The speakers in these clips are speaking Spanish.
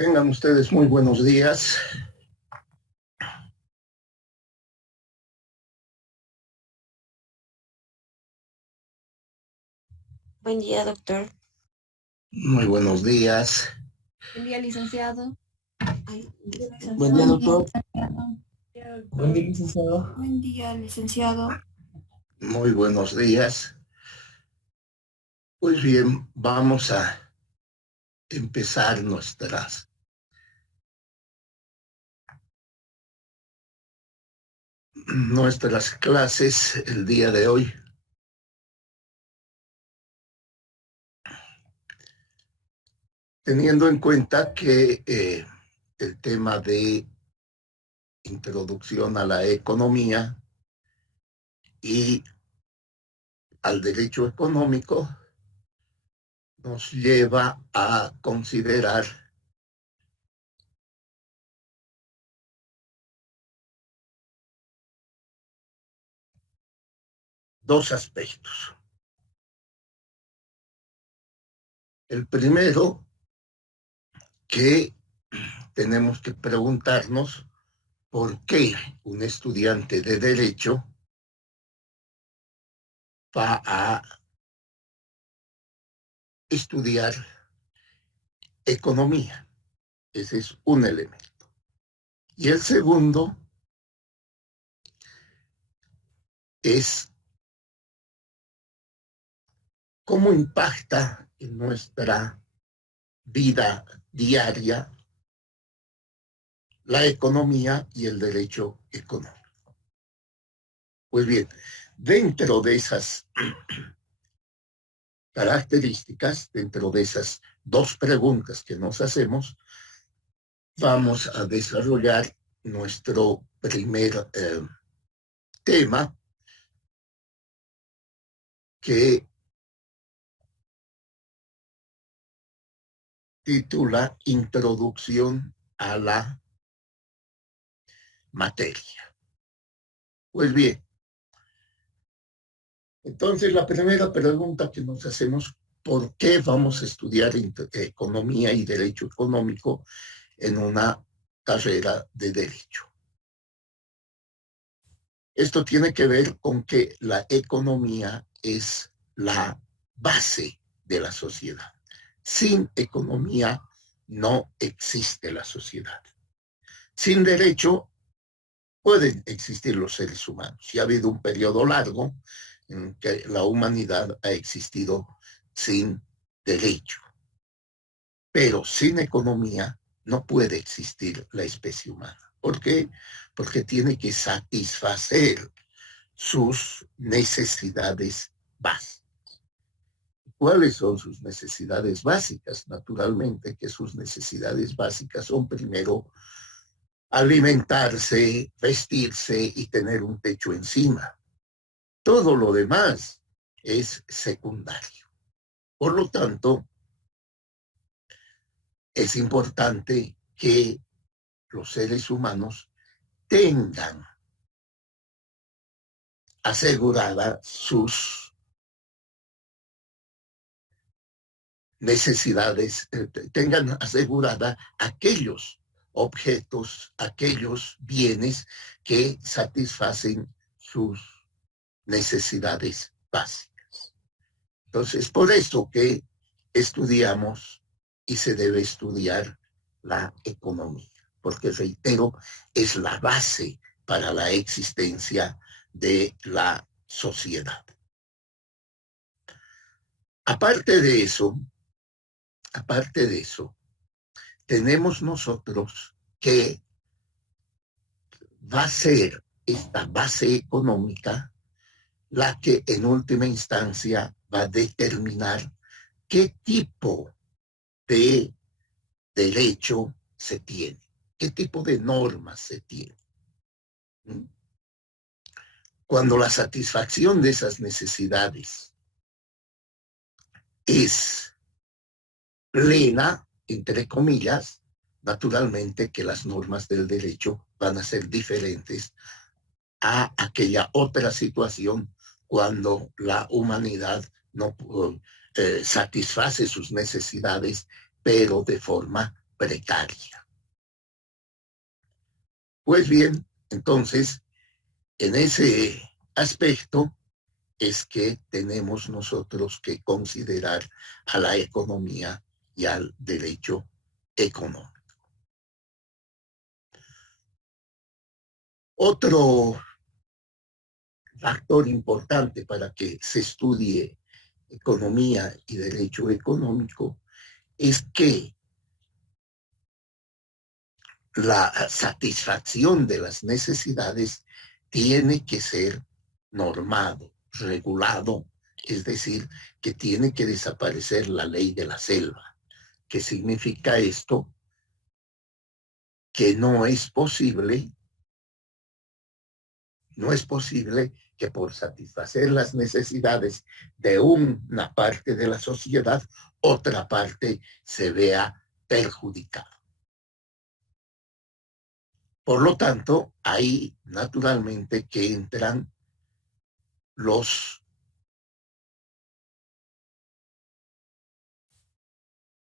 Tengan ustedes muy buenos días. Buen día, doctor. Muy buenos días. Buen día, licenciado. Buen día, doctor. Buen día, licenciado. Buen día, licenciado. Muy buenos días. Pues bien, vamos a empezar nuestras clases el día de hoy. Teniendo en cuenta que el tema de introducción a la economía y al derecho económico nos lleva a considerar dos aspectos. El primero, que tenemos que preguntarnos por qué un estudiante de derecho va a estudiar economía. Ese es un elemento. Y el segundo es cómo impacta en nuestra vida diaria la economía y el derecho económico. Pues bien, dentro de esas características, dentro de esas dos preguntas que nos hacemos, vamos a desarrollar nuestro primer tema, que titula Introducción a la materia. Pues bien, entonces la primera pregunta que nos hacemos, ¿por qué vamos a estudiar economía y derecho económico en una carrera de derecho? Esto tiene que ver con que la economía es la base de la sociedad. Sin economía no existe la sociedad. Sin derecho pueden existir los seres humanos. Y ha habido un periodo largo en que la humanidad ha existido sin derecho. Pero sin economía no puede existir la especie humana. ¿Por qué? Porque tiene que satisfacer sus necesidades básicas. ¿Cuáles son sus necesidades básicas? Naturalmente que sus necesidades básicas son primero alimentarse, vestirse y tener un techo encima. Todo lo demás es secundario. Por lo tanto, es importante que los seres humanos tengan aseguradas sus necesidades, tengan asegurada aquellos objetos, aquellos bienes que satisfacen sus necesidades básicas. Entonces, por eso que estudiamos y se debe estudiar la economía, porque reitero, es la base para la existencia de la sociedad. Aparte de eso, tenemos nosotros que va a ser esta base económica la que en última instancia va a determinar qué tipo de derecho se tiene, qué tipo de normas se tiene. Cuando la satisfacción de esas necesidades es plena, entre comillas, naturalmente que las normas del derecho van a ser diferentes a aquella otra situación cuando la humanidad no satisface sus necesidades, pero de forma precaria. Pues bien, entonces, en ese aspecto es que tenemos nosotros que considerar a la economía y al derecho económico. Otro factor importante para que se estudie economía y derecho económico es que la satisfacción de las necesidades tiene que ser normado, regulado, es decir, que tiene que desaparecer la ley de la selva. ¿Qué significa esto? Que no es posible que por satisfacer las necesidades de una parte de la sociedad, otra parte se vea perjudicada. Por lo tanto, ahí naturalmente que entran los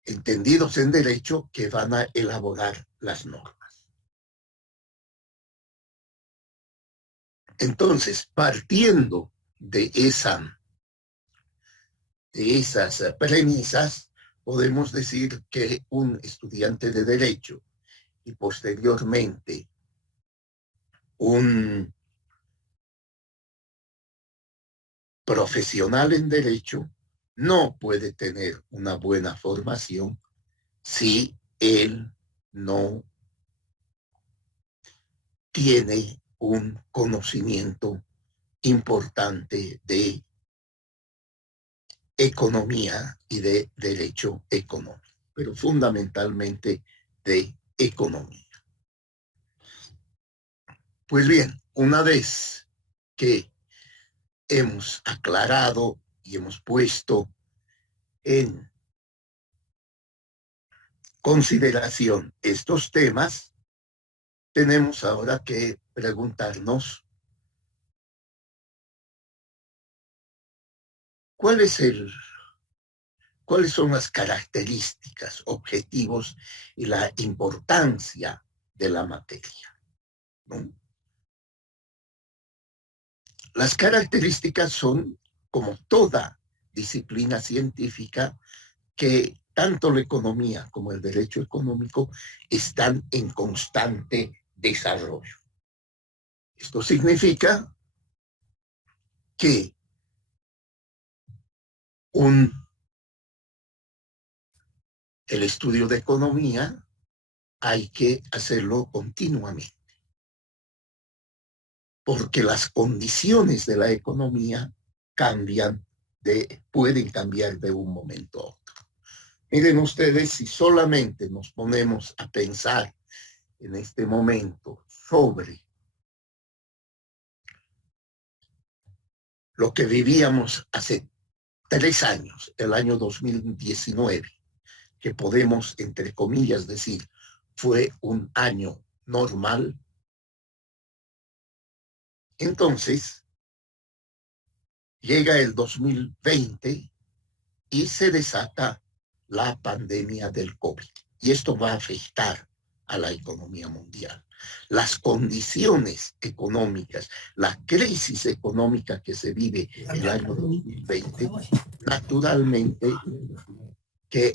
entendidos en derecho que van a elaborar las normas. Entonces, partiendo de esas premisas, podemos decir que un estudiante de derecho y posteriormente un profesional en derecho no puede tener una buena formación si él no tiene un conocimiento importante de economía y de derecho económico, pero fundamentalmente de economía. Pues bien, una vez que hemos aclarado y hemos puesto en consideración estos temas, tenemos ahora que preguntarnos cuáles son las características, objetivos y la importancia de la materia, ¿no? Las características son, como toda disciplina científica, que tanto la economía como el derecho económico están en constante desarrollo. Esto significa que el estudio de economía hay que hacerlo continuamente, porque las condiciones de la economía pueden cambiar de un momento a otro. Miren ustedes, si solamente nos ponemos a pensar en este momento sobre lo que vivíamos hace 3 años, el año 2019, que podemos, entre comillas, decir, fue un año normal, entonces llega el 2020 y se desata la pandemia del COVID. Y esto va a afectar a la economía mundial. Las condiciones económicas, la crisis económica que se vive en el año 2020, naturalmente que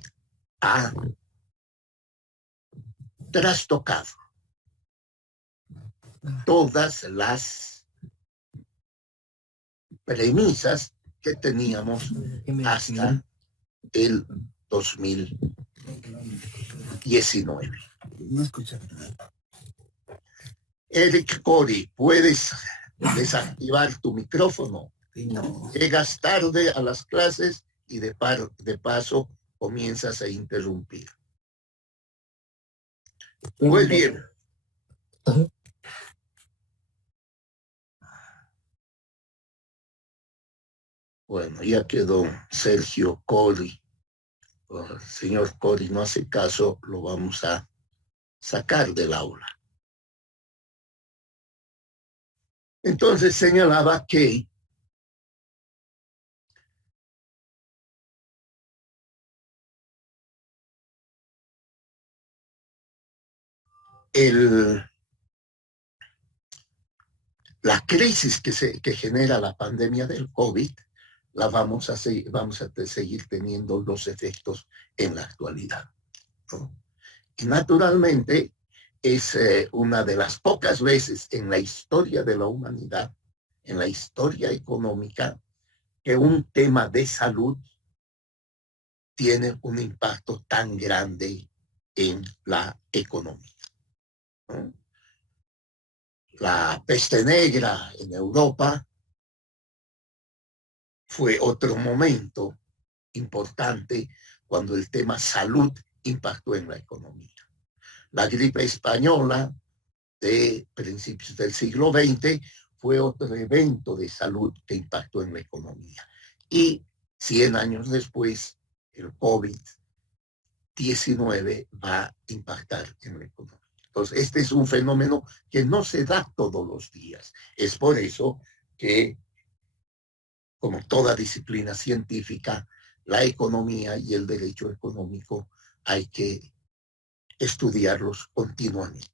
ha trastocado todas las premisas que teníamos hasta el 2019. Eric Cori, ¿puedes desactivar tu micrófono? No. Llegas tarde a las clases y de paso comienzas a interrumpir. Muy bien. Bueno, ya quedó Sergio Cori. El señor Cori no hace caso, lo vamos a sacar del aula. Entonces señalaba que la crisis que genera la pandemia del COVID, vamos a seguir teniendo los efectos en la actualidad, ¿no? Y naturalmente es una de las pocas veces en la historia de la humanidad, en la historia económica, que un tema de salud tiene un impacto tan grande en la economía, ¿no? La peste negra en Europa fue otro momento importante cuando el tema salud impactó en la economía. La gripe española de principios del siglo XX fue otro evento de salud que impactó en la economía. Y 100 años después, el COVID-19 va a impactar en la economía. Entonces, este es un fenómeno que no se da todos los días. Es por eso que, como toda disciplina científica, la economía y el derecho económico hay que estudiarlos continuamente.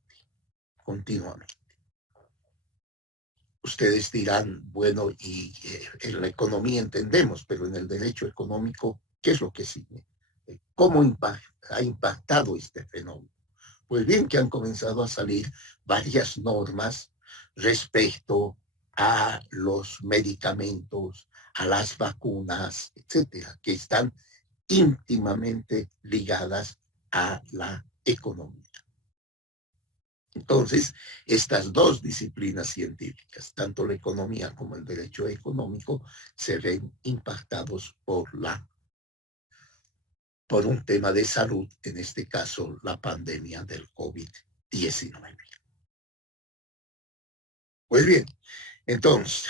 Ustedes dirán, bueno, y en la economía entendemos, pero en el derecho económico, ¿qué es lo que sigue? ¿Cómo ha impactado este fenómeno? Pues bien, que han comenzado a salir varias normas respecto a los medicamentos, a las vacunas, etcétera, que están íntimamente ligadas a la economía. Entonces, estas dos disciplinas científicas, tanto la economía como el derecho económico, se ven impactados por un tema de salud, en este caso la pandemia del COVID-19. Pues bien, entonces,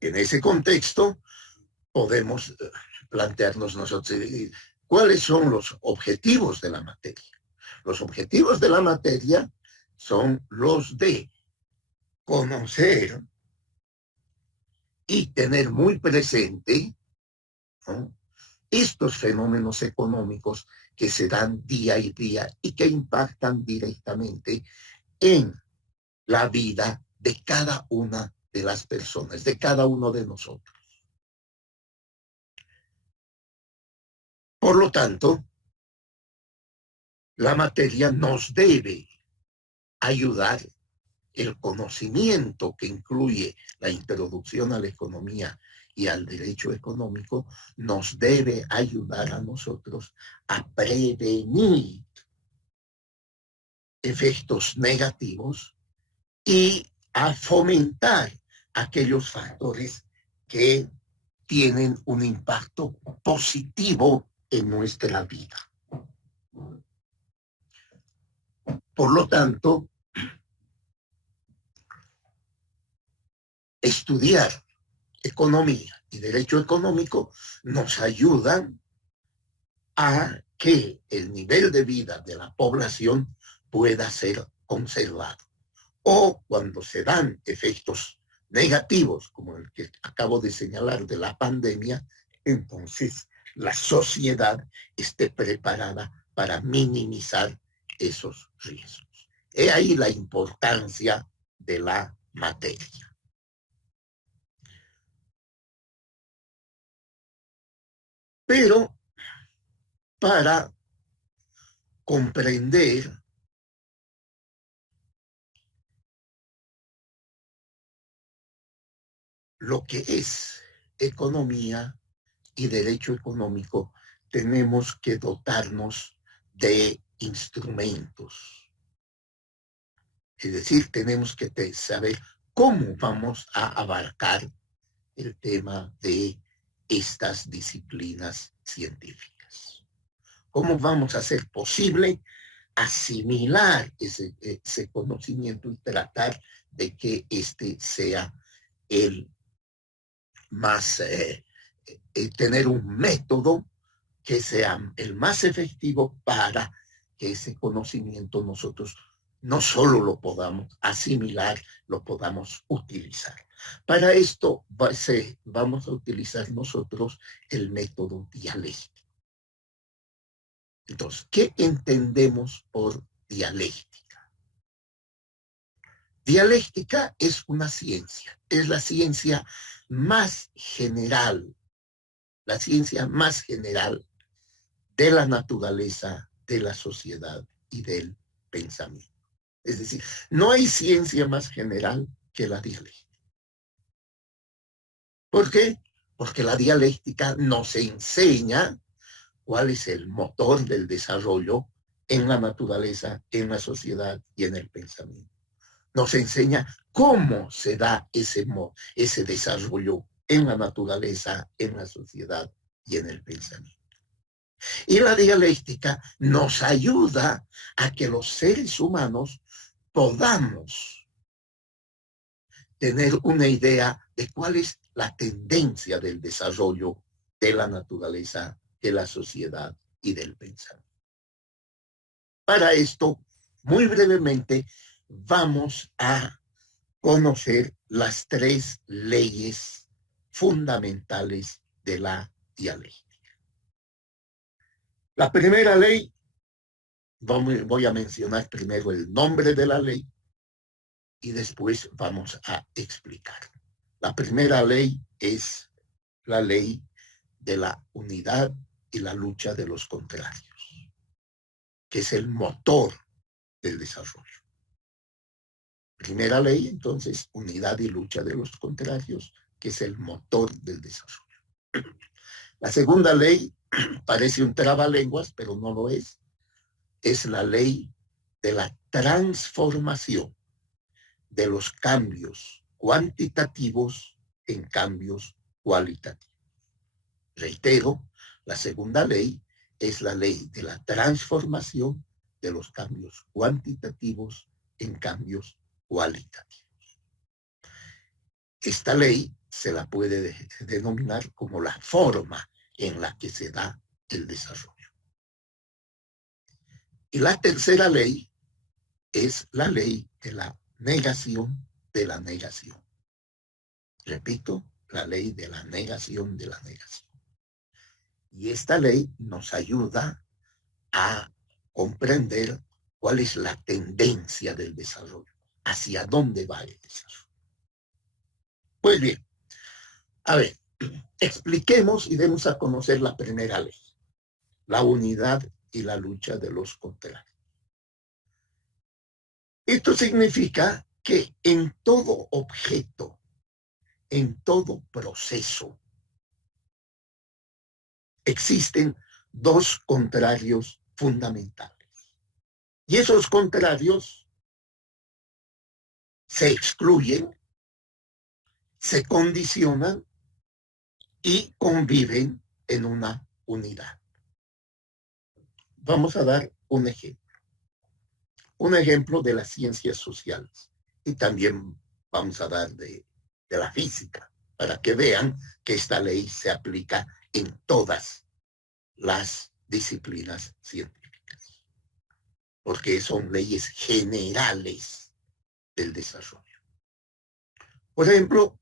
en ese contexto podemos plantearnos nosotros cuáles son los objetivos de la materia. Los objetivos de la materia son los de conocer y tener muy presente, ¿no?, estos fenómenos económicos que se dan día y día y que impactan directamente en la vida de cada una de las personas, de cada uno de nosotros. Por lo tanto, la materia nos debe ayudar. El conocimiento que incluye la introducción a la economía y al derecho económico nos debe ayudar a nosotros a prevenir efectos negativos y a fomentar aquellos factores que tienen un impacto positivo en nuestra vida. Por lo tanto, estudiar economía y derecho económico nos ayudan a que el nivel de vida de la población pueda ser conservado. O cuando se dan efectos negativos, como el que acabo de señalar de la pandemia, entonces la sociedad esté preparada para minimizar esos riesgos. He ahí la importancia de la materia. Pero para comprender lo que es economía y derecho económico, tenemos que dotarnos de instrumentos. Es decir, tenemos que saber cómo vamos a abarcar el tema de estas disciplinas científicas. ¿Cómo vamos a hacer posible asimilar ese conocimiento y tratar de que este sea el más, tener un método que sea el más efectivo para que ese conocimiento nosotros no solo lo podamos asimilar, lo podamos utilizar? Para esto vamos a utilizar nosotros el método dialéctico. Entonces, ¿qué entendemos por dialéctica? Dialéctica es una ciencia, es la ciencia más general, de la naturaleza, de la sociedad y del pensamiento. Es decir, no hay ciencia más general que la dialéctica. ¿Por qué? Porque la dialéctica nos enseña cuál es el motor del desarrollo en la naturaleza, en la sociedad y en el pensamiento. Nos enseña cómo se da ese desarrollo en la naturaleza, en la sociedad y en el pensamiento. Y la dialéctica nos ayuda a que los seres humanos podamos tener una idea de cuál es la tendencia del desarrollo de la naturaleza, de la sociedad y del pensamiento. Para esto, muy brevemente, vamos a conocer las 3 leyes fundamentales de la dialéctica. La primera ley, voy a mencionar primero el nombre de la ley y después vamos a explicar. La primera ley es la ley de la unidad y la lucha de los contrarios, que es el motor del desarrollo. Primera ley, entonces, unidad y lucha de los contrarios, que es el motor del desarrollo. La segunda ley parece un trabalenguas, pero no lo es. Es la ley de la transformación de los cambios cuantitativos en cambios cualitativos. Reitero, la segunda ley es la ley de la transformación de los cambios cuantitativos en cambios cualitativos. Esta ley se la puede denominar como la forma en la que se da el desarrollo. Y la tercera ley es la ley de la negación de la negación. Repito, la ley de la negación de la negación. Y esta ley nos ayuda a comprender cuál es la tendencia del desarrollo, hacia dónde va el desarrollo. Pues bien, a ver, expliquemos y demos a conocer la primera ley, la unidad y la lucha de los contrarios. Esto significa que en todo objeto, en todo proceso, existen 2 contrarios fundamentales. Y esos contrarios se excluyen, se condicionan y conviven en una unidad. Vamos a dar un ejemplo. Un ejemplo de las ciencias sociales. Y también vamos a dar de la física, para que vean que esta ley se aplica en todas las disciplinas científicas. Porque son leyes generales del desarrollo. Por ejemplo,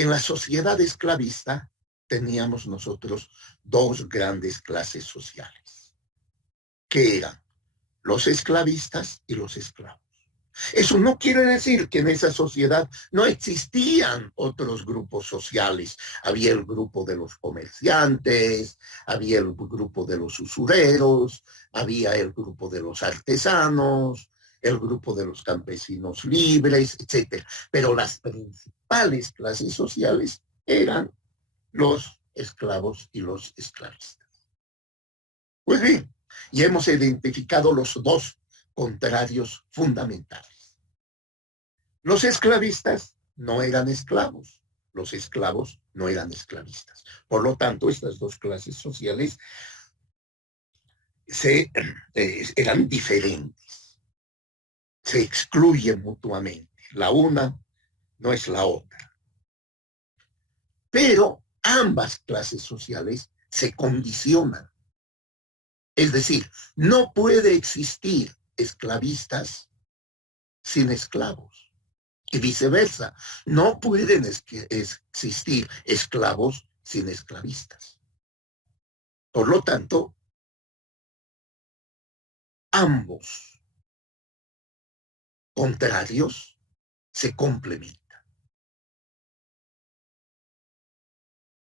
En la sociedad esclavista teníamos nosotros dos grandes clases sociales, que eran los esclavistas y los esclavos. Eso no quiere decir que en esa sociedad no existían otros grupos sociales. Había el grupo de los comerciantes, había el grupo de los usureros, había el grupo de los artesanos, el grupo de los campesinos libres, etc. Pero las principales clases sociales eran los esclavos y los esclavistas. Pues bien, y hemos identificado los dos contrarios fundamentales. Los esclavistas no eran esclavos, los esclavos no eran esclavistas. Por lo tanto, estas dos clases sociales eran diferentes, se excluyen mutuamente. La una no es la otra. Pero ambas clases sociales se condicionan. Es decir, no puede existir esclavistas sin esclavos y viceversa. No pueden existir esclavos sin esclavistas. Por lo tanto, ambos contrarios se complementan.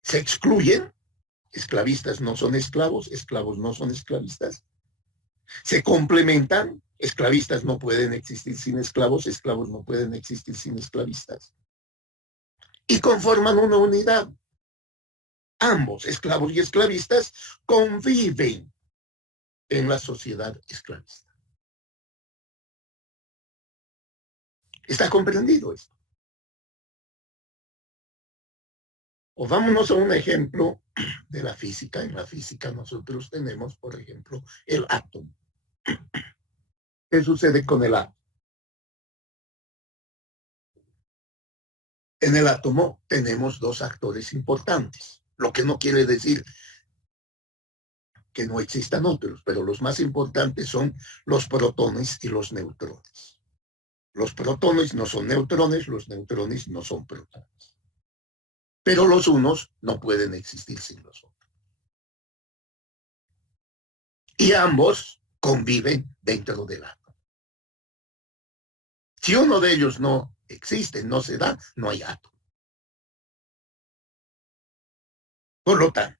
Se excluyen, esclavistas no son esclavos no son esclavistas. Se complementan, esclavistas no pueden existir sin esclavos no pueden existir sin esclavistas. Y conforman una unidad. Ambos, esclavos y esclavistas, conviven en la sociedad esclavista. ¿Está comprendido esto? O vámonos a un ejemplo de la física. En la física nosotros tenemos, por ejemplo, el átomo. ¿Qué sucede con el átomo? En el átomo tenemos dos actores importantes, lo que no quiere decir que no existan otros, pero los más importantes son los protones y los neutrones. Los protones no son neutrones, los neutrones no son protones. Pero los unos no pueden existir sin los otros. Y ambos conviven dentro del átomo. Si uno de ellos no existe, no se da, no hay átomo. Por lo tanto,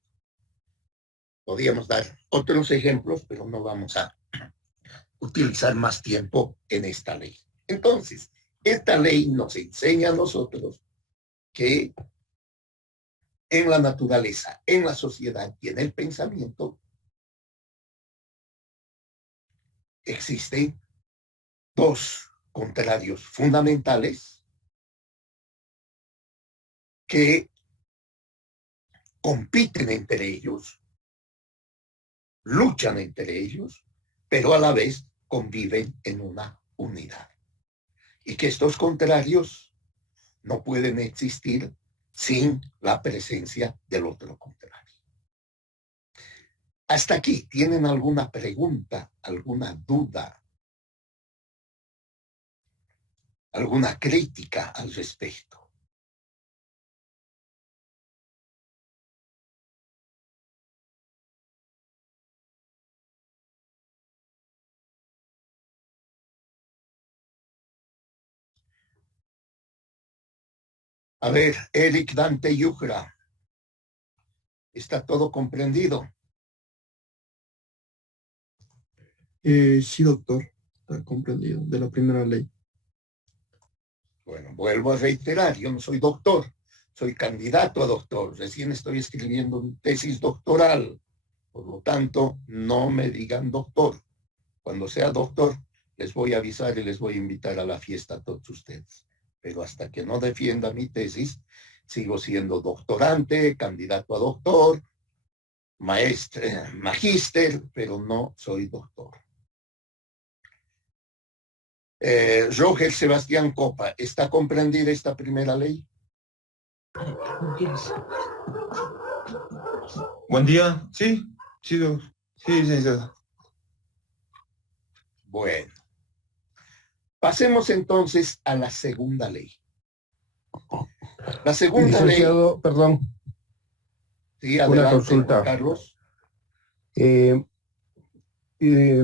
podríamos dar otros ejemplos, pero no vamos a utilizar más tiempo en esta ley. Entonces, esta ley nos enseña a nosotros que en la naturaleza, en la sociedad y en el pensamiento existen dos contrarios fundamentales que compiten entre ellos, luchan entre ellos, pero a la vez conviven en una unidad. Y que estos contrarios no pueden existir sin la presencia del otro contrario. Hasta aquí, ¿tienen alguna pregunta, alguna duda, alguna crítica al respecto? A ver, Eric Dante Yucra, ¿está todo comprendido? Sí, doctor, está comprendido, de la primera ley. Bueno, vuelvo a reiterar, yo no soy doctor, soy candidato a doctor, recién estoy escribiendo mi tesis doctoral, por lo tanto, no me digan doctor. Cuando sea doctor, les voy a avisar y les voy a invitar a la fiesta a todos ustedes. Pero hasta que no defienda mi tesis, sigo siendo doctorante, candidato a doctor, magíster, pero no soy doctor. Roger Sebastián Copa, ¿está comprendida esta primera ley? Buen día. Sí, sí, licenciado. Bueno. Pasemos entonces a la segunda ley. La segunda Licenciado, ley... perdón. Sí, una adelante, consulta. Juan Carlos.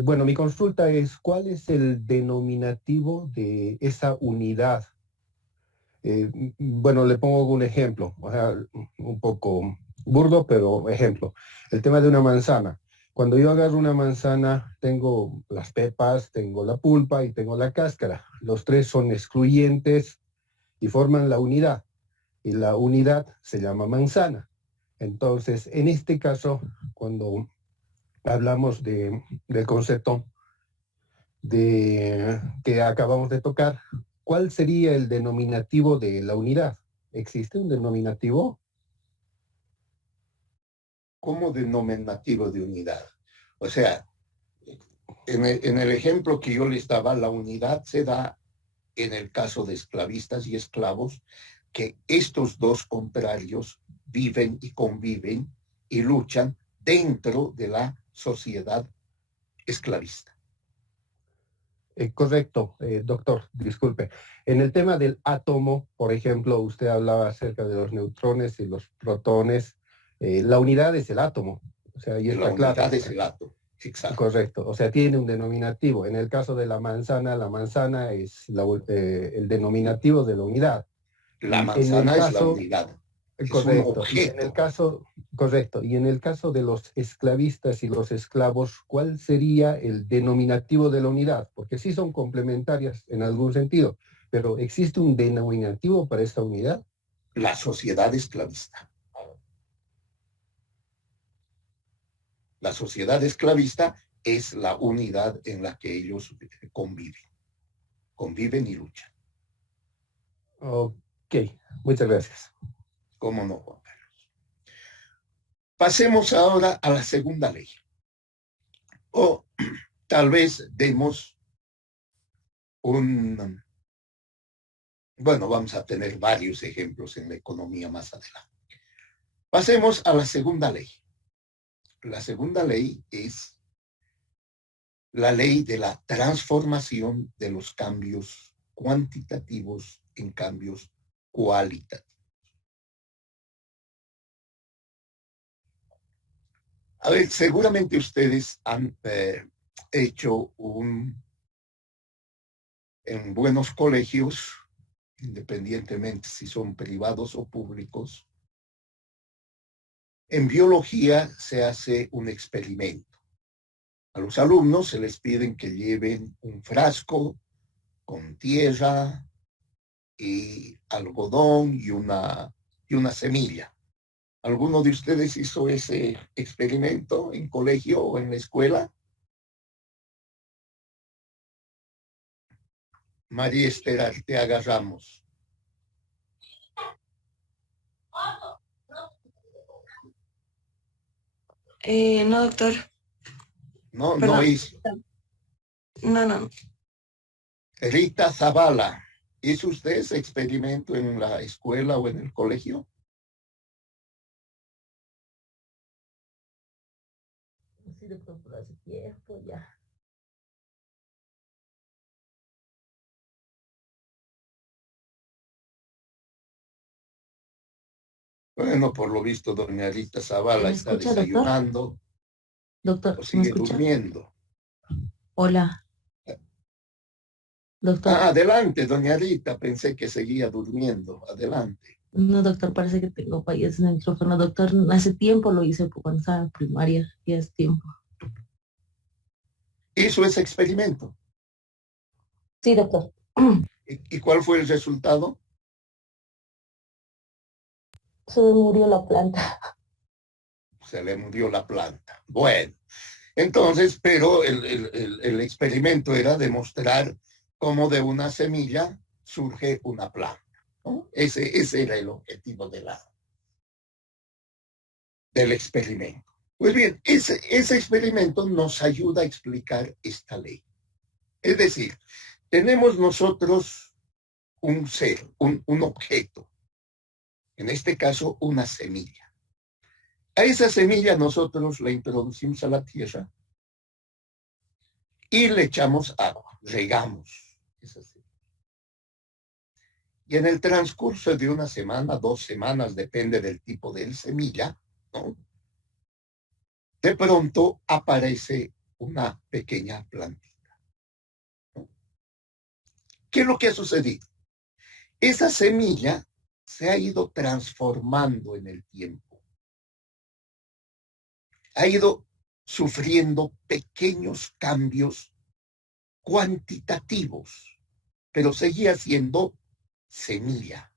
Bueno, mi consulta es, ¿cuál es el denominativo de esa unidad? Bueno, le pongo un ejemplo, o sea, un poco burdo, pero ejemplo. El tema de una manzana. Cuando yo agarro una manzana, tengo las pepas, tengo la pulpa y tengo la cáscara. Los tres son excluyentes y forman la unidad. Y la unidad se llama manzana. Entonces, en este caso, cuando hablamos del concepto que acabamos de tocar, ¿cuál sería el denominativo de la unidad? ¿Existe un denominativo? ¿Cómo denominativo de unidad? O sea, en el ejemplo que yo les daba, la unidad se da en el caso de esclavistas y esclavos, que estos dos contrarios viven y conviven y luchan dentro de la sociedad esclavista. Correcto, doctor, disculpe. En el tema del átomo, por ejemplo, usted hablaba acerca de los neutrones y los protones. La unidad es el átomo. O sea, ahí está claro. La unidad es el átomo, exacto. Correcto, o sea, tiene un denominativo. En el caso de la manzana es el denominativo de la unidad. La manzana es la unidad. Correcto. Es un objeto. En el caso, correcto. Y en el caso de los esclavistas y los esclavos, ¿cuál sería el denominativo de la unidad? Porque sí son complementarias en algún sentido, pero ¿existe un denominativo para esta unidad? La sociedad esclavista. La sociedad esclavista es la unidad en la que ellos conviven y luchan. Ok, muchas gracias. ¿Cómo no, Juan Carlos? Pasemos ahora a la segunda ley. O tal vez demos bueno, vamos a tener varios ejemplos en la economía más adelante. Pasemos a la segunda ley. La segunda ley es la ley de la transformación de los cambios cuantitativos en cambios cualitativos. A ver, seguramente ustedes han hecho en buenos colegios, independientemente si son privados o públicos, en biología se hace un experimento. A los alumnos se les piden que lleven un frasco con tierra y algodón y una semilla. ¿Alguno de ustedes hizo ese experimento en colegio o en la escuela? María Esther, te agarramos. No, doctor. No, Perdón. no hizo. No. Rita Zavala, ¿hizo usted ese experimento en la escuela o en el colegio? Sí, doctor, por hace tiempo ya. Bueno, por lo visto, doña Rita Zavala está escucha, desayunando. Doctor, o sigue durmiendo. Hola. Doctor. Adelante, doña Rita. Pensé que seguía durmiendo. Adelante. No, doctor, parece que tengo fallas en el micrófono. Doctor, hace tiempo lo hice cuando estaba en primaria. Ya es tiempo. ¿Hizo ese experimento? Sí, doctor. ¿Y cuál fue el resultado? Se me murió la planta. Se le murió la planta. Bueno, entonces, pero el experimento era demostrar cómo de una semilla surge una planta, ¿no? Ese era el objetivo del experimento. Pues bien, ese experimento nos ayuda a explicar esta ley. Es decir, tenemos nosotros un ser, un objeto, en este caso una semilla. A esa semilla nosotros la introducimos a la tierra y le echamos agua, regamos esa semilla. Y en el transcurso de una semana, 2 semanas, depende del tipo de semilla, ¿no? De pronto aparece una pequeña plantita, ¿no? ¿Qué es lo que ha sucedido? Esa semilla se ha ido transformando en el tiempo. Ha ido sufriendo pequeños cambios cuantitativos, pero seguía siendo semilla.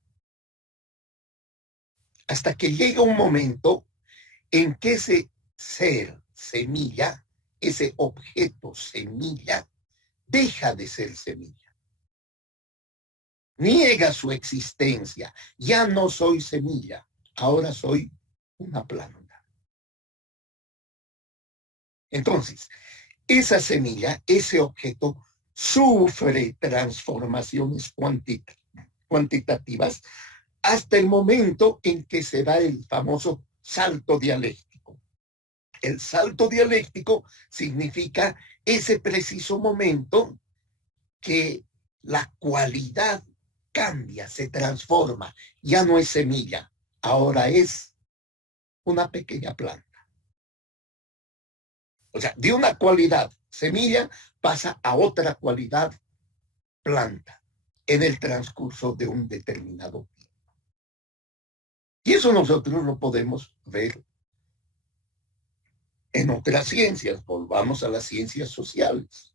Hasta que llega un momento en que ese ser semilla, ese objeto semilla, deja de ser semilla. Niega su existencia. Ya no soy semilla, ahora soy una planta. Entonces, esa semilla, ese objeto, sufre transformaciones cuantitativas hasta el momento en que se da el famoso salto dialéctico. El salto dialéctico significa ese preciso momento que la cualidad cambia, se transforma. Ya no es semilla, ahora es una pequeña planta. O sea, de una cualidad semilla pasa a otra cualidad planta en el transcurso de un determinado tiempo. Y eso nosotros lo podemos ver en otras ciencias. Volvamos a las ciencias sociales.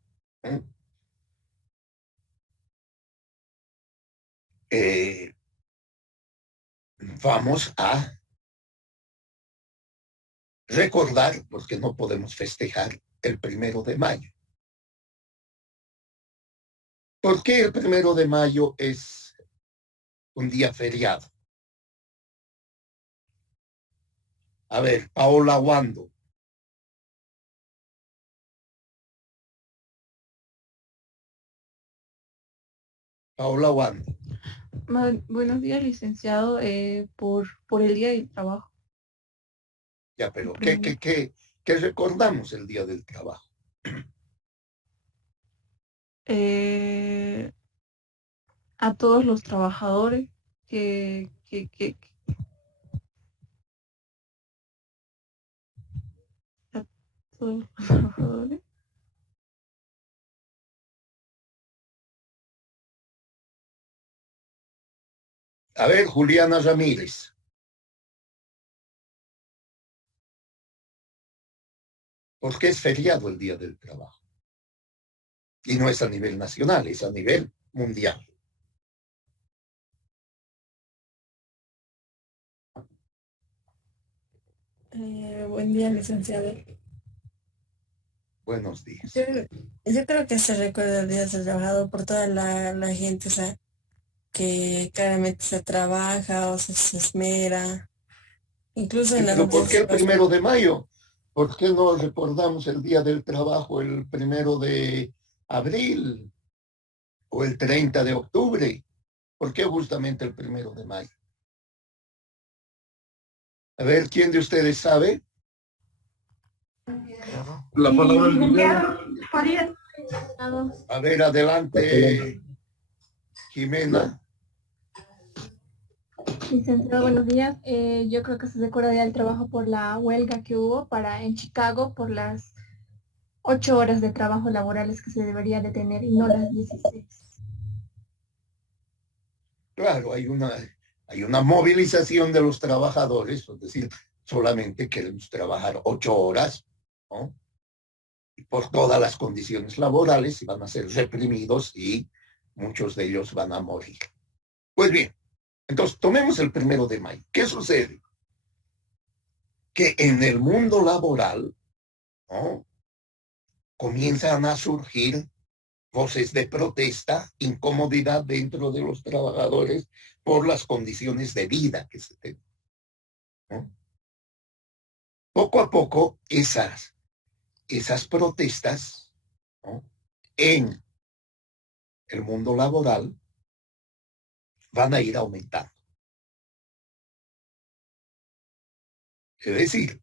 Vamos a recordar, porque no podemos festejar el 1 de mayo. ¿Por qué el 1 de mayo es un día feriado? A ver, Paola Wando. Paola Wando. Buenos días, licenciado, por el Día del Trabajo. Ya, pero ¿qué recordamos el Día del Trabajo? A todos los trabajadores a todos los trabajadores. A ver, Juliana Ramírez. ¿Por qué es feriado el Día del Trabajo? Y no es a nivel nacional, es a nivel mundial. Buen día, licenciado. Buenos días. Yo creo que se recuerda el Día del Trabajador por toda la gente, o sea, que claramente se trabaja o se esmera, incluso en las Pero ¿por qué el noticias. 1 de mayo? ¿Por qué no recordamos el Día del Trabajo el 1 de abril o el 30 de octubre? ¿Por qué justamente el 1 de mayo? A ver, ¿quién de ustedes sabe? La palabra del video. A ver, adelante, Jimena. Licenciado, buenos días. Yo creo que se recuerda ya el trabajo por la huelga que hubo en Chicago por las 8 horas de trabajo laborales que se debería de tener y no las 16. Claro, hay una movilización de los trabajadores, es decir, solamente queremos trabajar 8 horas, ¿no? Y por todas las condiciones laborales y van a ser reprimidos y muchos de ellos van a morir. Pues bien, entonces tomemos el 1 de mayo. ¿Qué sucede? Que en el mundo laboral, ¿no?, comienzan a surgir voces de protesta, incomodidad dentro de los trabajadores por las condiciones de vida que se tienen, ¿no? Poco a poco esas protestas, ¿no?, en el mundo laboral van a ir aumentando. Es decir,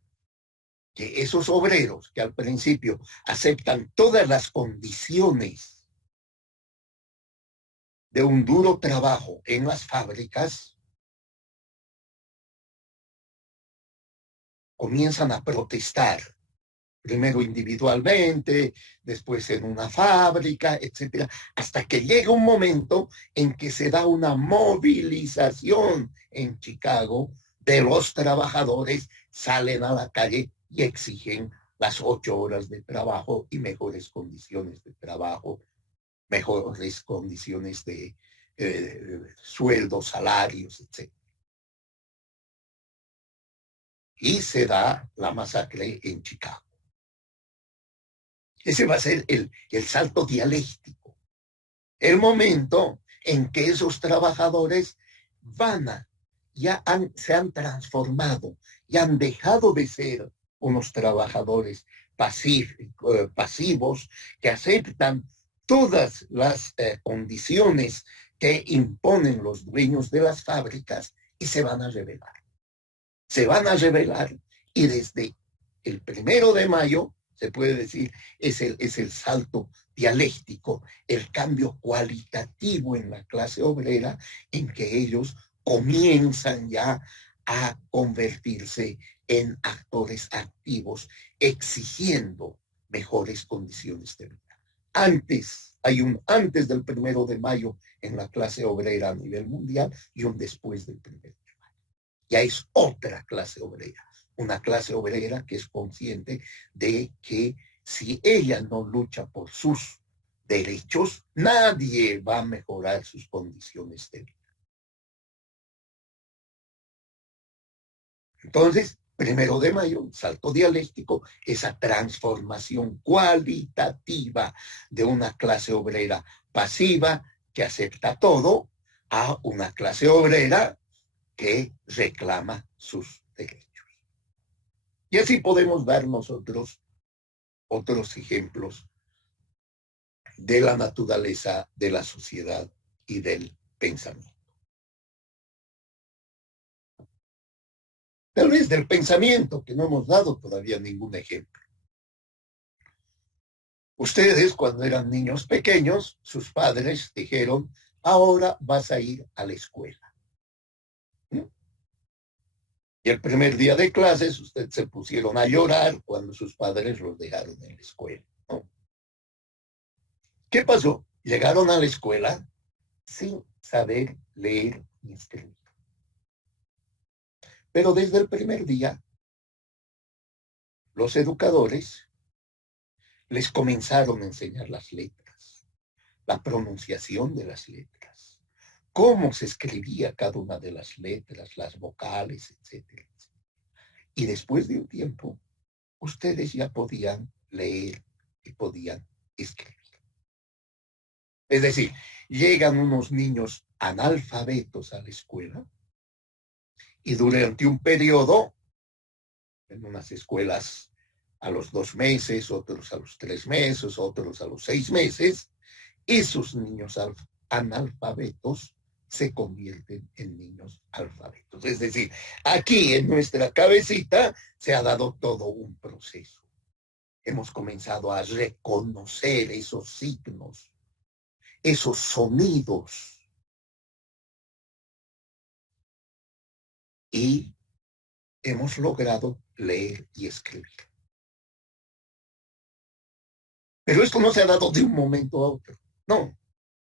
que esos obreros que al principio aceptan todas las condiciones de un duro trabajo en las fábricas, comienzan a protestar, primero individualmente, después en una fábrica, etcétera, hasta que llega un momento en que se da una movilización en Chicago de los trabajadores, salen a la calle y exigen las 8 horas de trabajo y mejores condiciones de trabajo, mejores condiciones de sueldos, salarios, etc. Y se da la masacre en Chicago. Ese va a ser el salto dialéctico, el momento en que esos trabajadores se han transformado y han dejado de ser unos trabajadores pasivos que aceptan todas las condiciones que imponen los dueños de las fábricas y se van a rebelar. Se van a rebelar y desde el 1 de mayo, se puede decir, es el salto dialéctico, el cambio cualitativo en la clase obrera en que ellos comienzan ya a convertirse en actores activos, exigiendo mejores condiciones de vida. Hay un antes del 1 de mayo en la clase obrera a nivel mundial y un después del 1 de mayo. Ya es otra clase obrera, una clase obrera que es consciente de que si ella no lucha por sus derechos, nadie va a mejorar sus condiciones de vida. Entonces, 1 de mayo, salto dialéctico, esa transformación cualitativa de una clase obrera pasiva que acepta todo a una clase obrera que reclama sus derechos. Y así podemos dar nosotros otros ejemplos de la naturaleza de la sociedad y del pensamiento. Tal vez del pensamiento, que no hemos dado todavía ningún ejemplo. Ustedes, cuando eran niños pequeños, sus padres dijeron, ahora vas a ir a la escuela. Y el primer día de clases, ustedes se pusieron a llorar cuando sus padres los dejaron en la escuela, ¿no? ¿Qué pasó? Llegaron a la escuela sin saber leer ni escribir. Pero desde el primer día, los educadores les comenzaron a enseñar las letras, la pronunciación de las letras, cómo se escribía cada una de las letras, las vocales, etcétera. Y después de un tiempo, ustedes ya podían leer y podían escribir. Es decir, llegan unos niños analfabetos a la escuela y durante un periodo, en unas escuelas a los 2 meses, otros a los 3 meses, otros a los 6 meses, esos niños analfabetos se convierten en niños alfabetos. Es decir, aquí en nuestra cabecita se ha dado todo un proceso. Hemos comenzado a reconocer esos signos, esos sonidos, y hemos logrado leer y escribir. Pero esto no se ha dado de un momento a otro. No,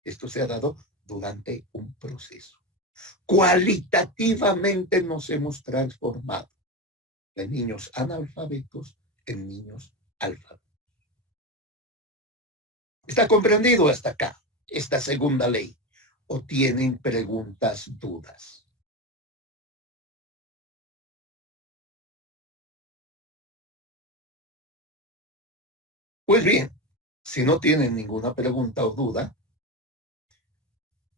esto se ha dado durante un proceso. Cualitativamente nos hemos transformado de niños analfabetos en niños alfabetos. ¿Está comprendido hasta acá esta segunda ley? ¿O tienen preguntas, dudas? Pues bien, si no tienen ninguna pregunta o duda,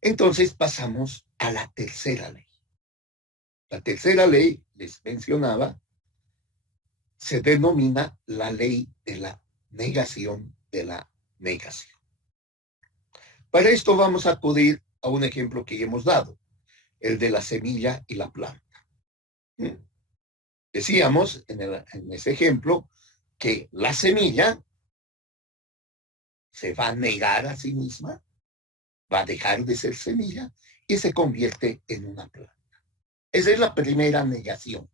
entonces pasamos a la tercera ley. La tercera ley, les mencionaba, se denomina la ley de la negación de la negación. Para esto vamos a acudir a un ejemplo que ya hemos dado, el de la semilla y la planta. Decíamos en ese ejemplo que la semilla se va a negar a sí misma va a dejar de ser semilla y se convierte en una planta. Esa es la primera negación.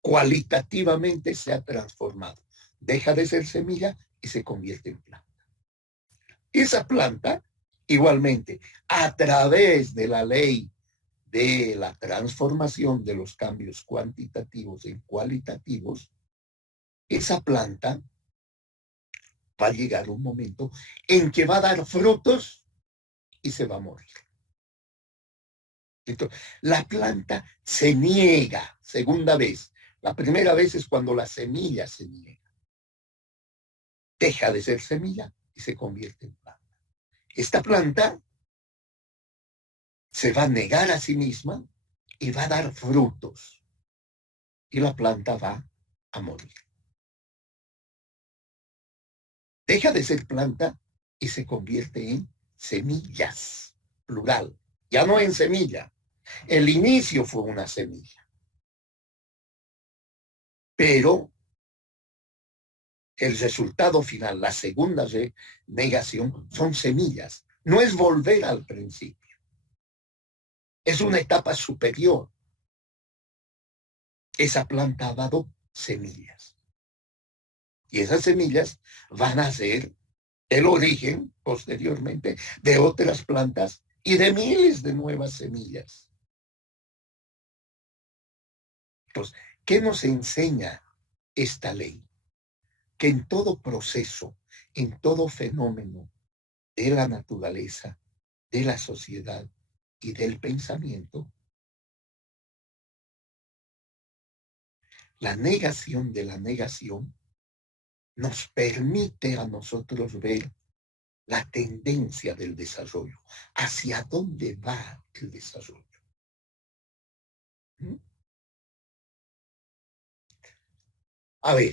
Cualitativamente se ha transformado. Deja de ser semilla y se convierte en planta. Esa planta, igualmente, a través de la ley de la transformación de los cambios cuantitativos en cualitativos, esa planta va a llegar un momento en que va a dar frutos y se va a morir. Entonces, la planta se niega, segunda vez. La primera vez es cuando la semilla se niega. Deja de ser semilla y se convierte en planta. Esta planta se va a negar a sí misma y va a dar frutos. Y la planta va a morir. Deja de ser planta y se convierte en semillas, plural. Ya no en semilla. El inicio fue una semilla. Pero el resultado final, la segunda negación, son semillas. No es volver al principio. Es una etapa superior. Esa planta ha dado semillas. Y esas semillas van a ser el origen, posteriormente, de otras plantas y de miles de nuevas semillas. Entonces, ¿qué nos enseña esta ley? Que en todo proceso, en todo fenómeno de la naturaleza, de la sociedad y del pensamiento, la negación de la negación nos permite a nosotros ver la tendencia del desarrollo, hacia dónde va el desarrollo. ¿Mm? A ver,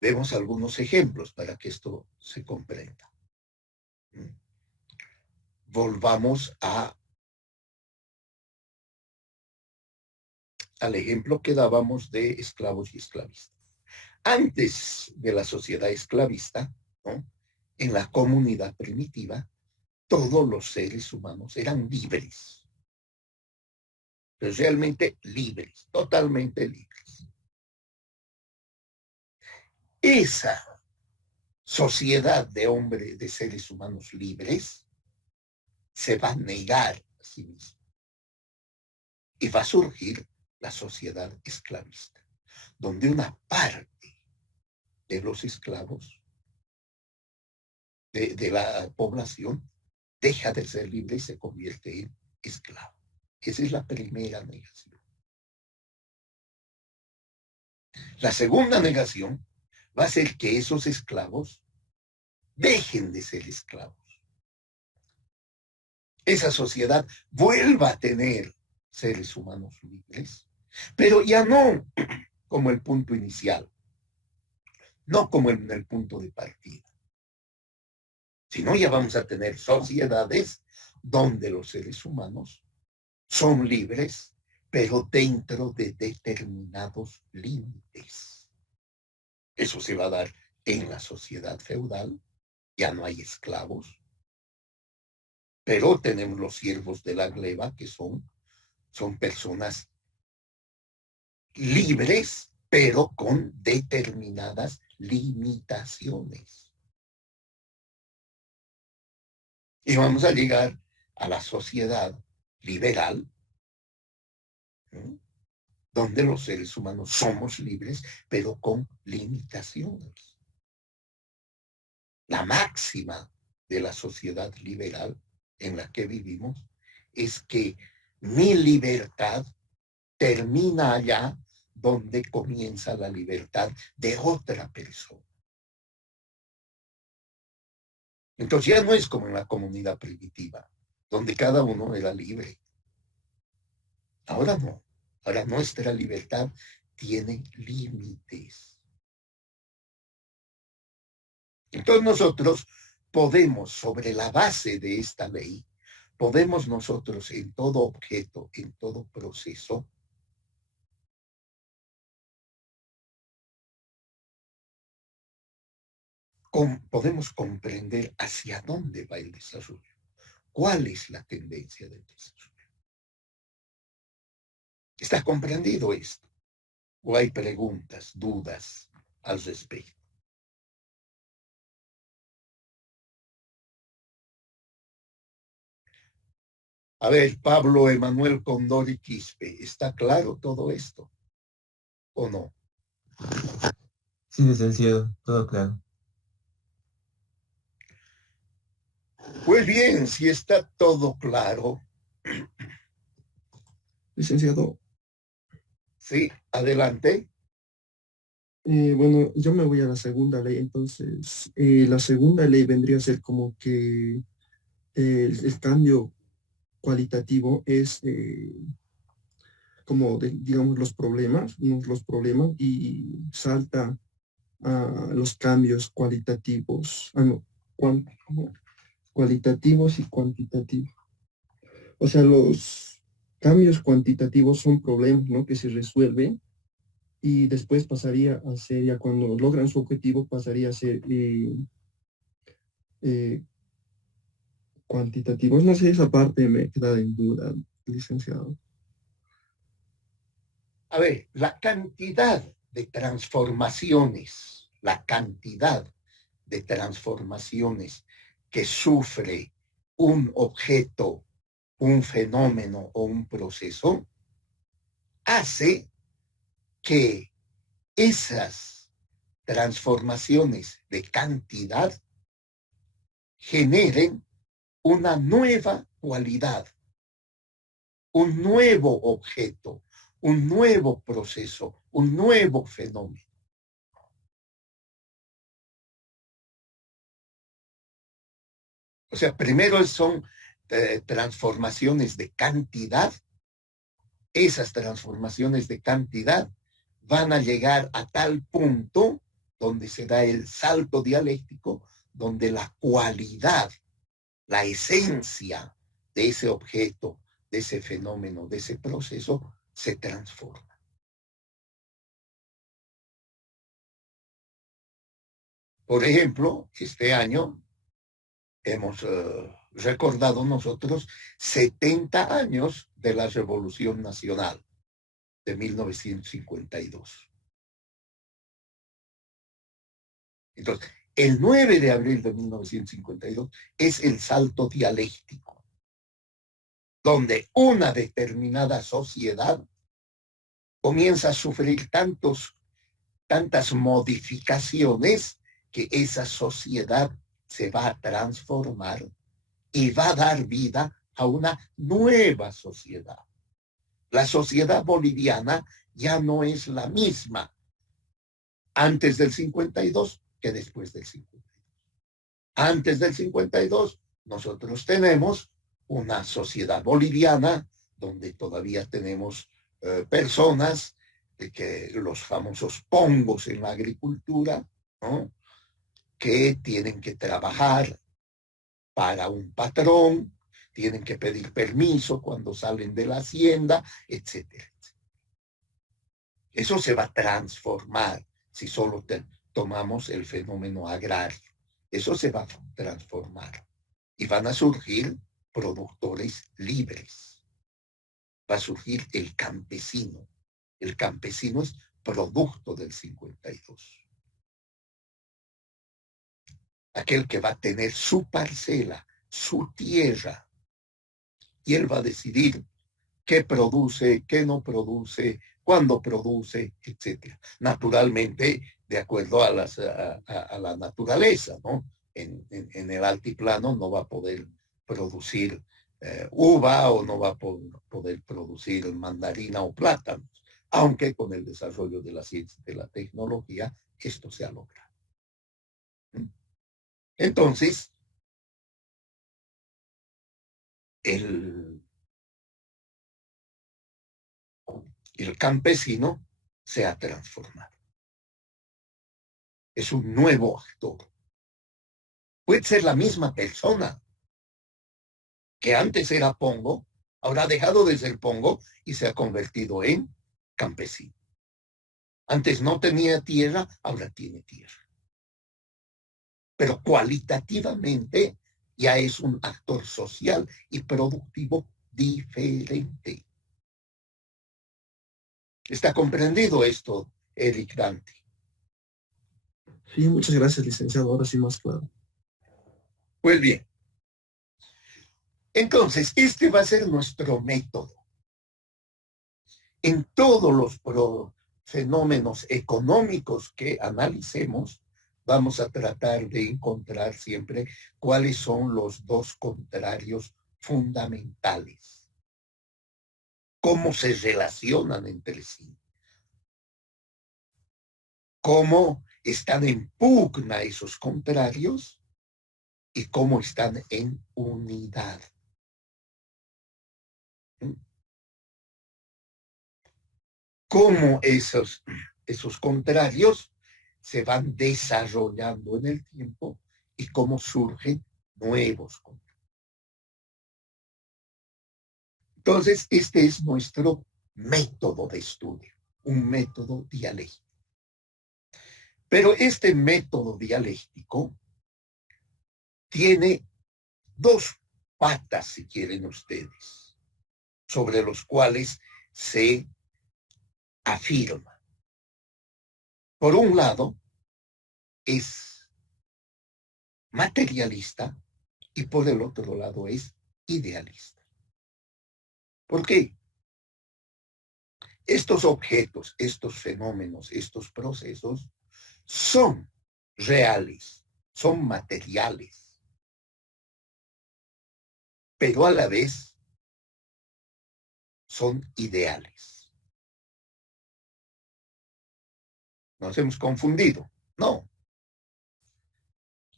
vemos algunos ejemplos para que esto se comprenda. ¿Mm? Volvamos al ejemplo que dábamos de esclavos y esclavistas. Antes de la sociedad esclavista, ¿no?, en la comunidad primitiva, todos los seres humanos eran libres. Pero realmente libres, totalmente libres. Esa sociedad de hombres, de seres humanos libres, se va a negar a sí misma. Y va a surgir la sociedad esclavista, donde una parte de los esclavos, de la población, deja de ser libre y se convierte en esclavo. Esa es la primera negación. La segunda negación va a ser que esos esclavos dejen de ser esclavos. Esa sociedad vuelva a tener seres humanos libres, pero ya no como el punto inicial, no como en el punto de partida, sino ya vamos a tener sociedades donde los seres humanos son libres, pero dentro de determinados límites. Eso se va a dar en la sociedad feudal. Ya no hay esclavos, pero tenemos los siervos de la gleba, que son personas libres, pero con determinadas limitaciones. Y vamos a llegar a la sociedad liberal, ¿no?, donde los seres humanos somos libres, pero con limitaciones. La máxima de la sociedad liberal en la que vivimos es que mi libertad termina allá donde comienza la libertad de otra persona. Entonces ya no es como en la comunidad primitiva, donde cada uno era libre. Ahora no. Ahora nuestra libertad tiene límites. Entonces nosotros podemos, sobre la base de esta ley, podemos nosotros en todo objeto, en todo proceso, podemos comprender hacia dónde va el desarrollo. ¿Cuál es la tendencia del desarrollo? ¿Está comprendido esto? ¿O hay preguntas, dudas al respecto? A ver, Pablo Emanuel Condori Quispe, ¿está claro todo esto? ¿O no? Sí, licenciado, todo claro. Pues bien, si está todo claro. Licenciado, Sí, adelante. bueno, yo me voy a la segunda ley, entonces la segunda ley vendría a ser como que el cambio cualitativo es como, digamos, los problemas y salta a los cambios cualitativos, no, ¿cómo? Cualitativos y cuantitativos. O sea, los cambios cuantitativos son problemas, ¿no?, que se resuelven y después pasaría a ser, ya cuando logran su objetivo, pasaría a ser eh, cuantitativos. No sé, esa parte me queda en duda, licenciado. A ver, la cantidad de transformaciones, que sufre un objeto, un fenómeno o un proceso, hace que esas transformaciones de cantidad generen una nueva cualidad, un nuevo objeto, un nuevo proceso, un nuevo fenómeno. O sea, primero son transformaciones de cantidad. Esas transformaciones de cantidad van a llegar a tal punto donde se da el salto dialéctico, donde la cualidad, la esencia de ese objeto, de ese fenómeno, de ese proceso, se transforma. Por ejemplo, este año hemos recordado nosotros 70 años de la Revolución Nacional de 1952. Entonces, el 9 de abril de 1952 es el salto dialéctico, donde una determinada sociedad comienza a sufrir tantas modificaciones que esa sociedad se va a transformar y va a dar vida a una nueva sociedad. La sociedad boliviana ya no es la misma antes del 52 que después del 52. Antes del 52, nosotros tenemos una sociedad boliviana donde todavía tenemos personas que los famosos pongos en la agricultura, ¿no?, que tienen que trabajar para un patrón, tienen que pedir permiso cuando salen de la hacienda, etcétera. Eso se va a transformar si solo tomamos el fenómeno agrario. Eso se va a transformar y van a surgir productores libres. Va a surgir el campesino. El campesino es producto del 52. Aquel que va a tener su parcela, su tierra, y él va a decidir qué produce, qué no produce, cuándo produce, etc. Naturalmente, de acuerdo a la naturaleza, ¿no? En el altiplano no va a poder producir uva o no va a poder producir mandarina o plátano, aunque con el desarrollo de la ciencia y de la tecnología esto se ha logrado. Entonces, el campesino se ha transformado. Es un nuevo actor. Puede ser la misma persona que antes era pongo, ahora ha dejado de ser pongo y se ha convertido en campesino. Antes no tenía tierra, ahora tiene tierra. pero cualitativamente ya es un actor social y productivo diferente. ¿Está comprendido esto, Eric Dante? Sí, muchas gracias, licenciado. Ahora sí más claro. Pues bien. Entonces, este va a ser nuestro método. En todos los fenómenos económicos que analicemos, vamos a tratar de encontrar siempre cuáles son los dos contrarios fundamentales. Cómo se relacionan entre sí. Cómo están en pugna esos contrarios y cómo están en unidad. Cómo esos contrarios se van desarrollando en el tiempo y cómo surgen nuevos contrarios. Entonces, este es nuestro método de estudio, un método dialéctico. Pero este método dialéctico tiene dos patas, si quieren ustedes, sobre los cuales se afirma. Por un lado, es materialista y por el otro lado es idealista. ¿Por qué? Estos objetos, estos fenómenos, estos procesos son reales, son materiales, pero a la vez son ideales. Nos hemos confundido. No.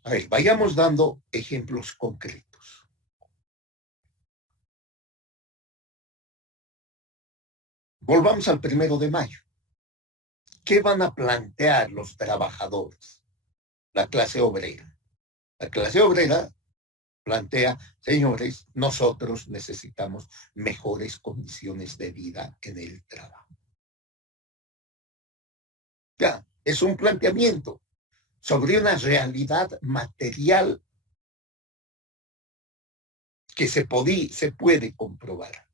A ver, vayamos dando ejemplos concretos. Volvamos al 1 de mayo. ¿Qué van a plantear los trabajadores? La clase obrera. La clase obrera plantea, señores, nosotros necesitamos mejores condiciones de vida en el trabajo. Ya, es un planteamiento sobre una realidad material que se puede comprobar.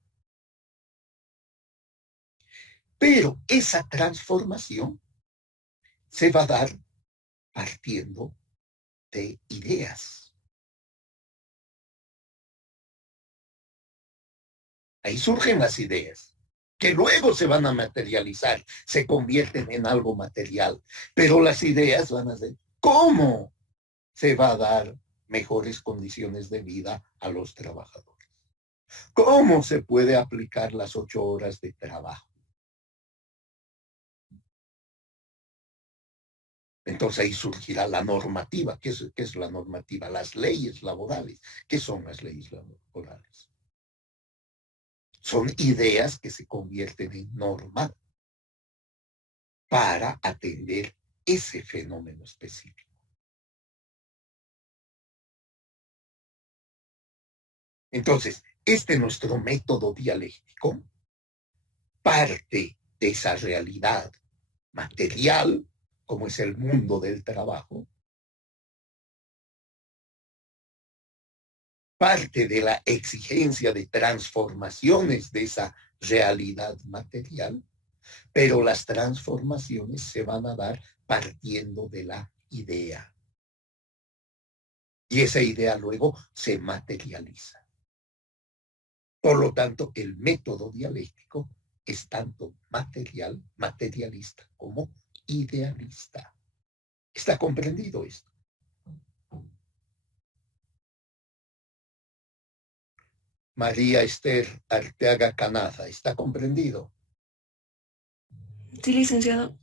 Pero esa transformación se va a dar partiendo de ideas. Ahí surgen las ideas, que luego se van a materializar, se convierten en algo material. Pero las ideas van a ser, ¿cómo se va a dar mejores condiciones de vida a los trabajadores? ¿Cómo se puede aplicar las 8 horas de trabajo? Entonces ahí surgirá la normativa. ¿Qué es la normativa? Las leyes laborales. ¿Qué son las leyes laborales? Son ideas que se convierten en norma para atender ese fenómeno específico. Entonces, nuestro método dialéctico parte de esa realidad material, como es el mundo del trabajo, parte de la exigencia de transformaciones de esa realidad material, pero las transformaciones se van a dar partiendo de la idea. Y esa idea luego se materializa. Por lo tanto, el método dialéctico es tanto materialista como idealista. ¿Está comprendido esto? María Esther Arteaga Canaza, ¿está comprendido? Sí, licenciado.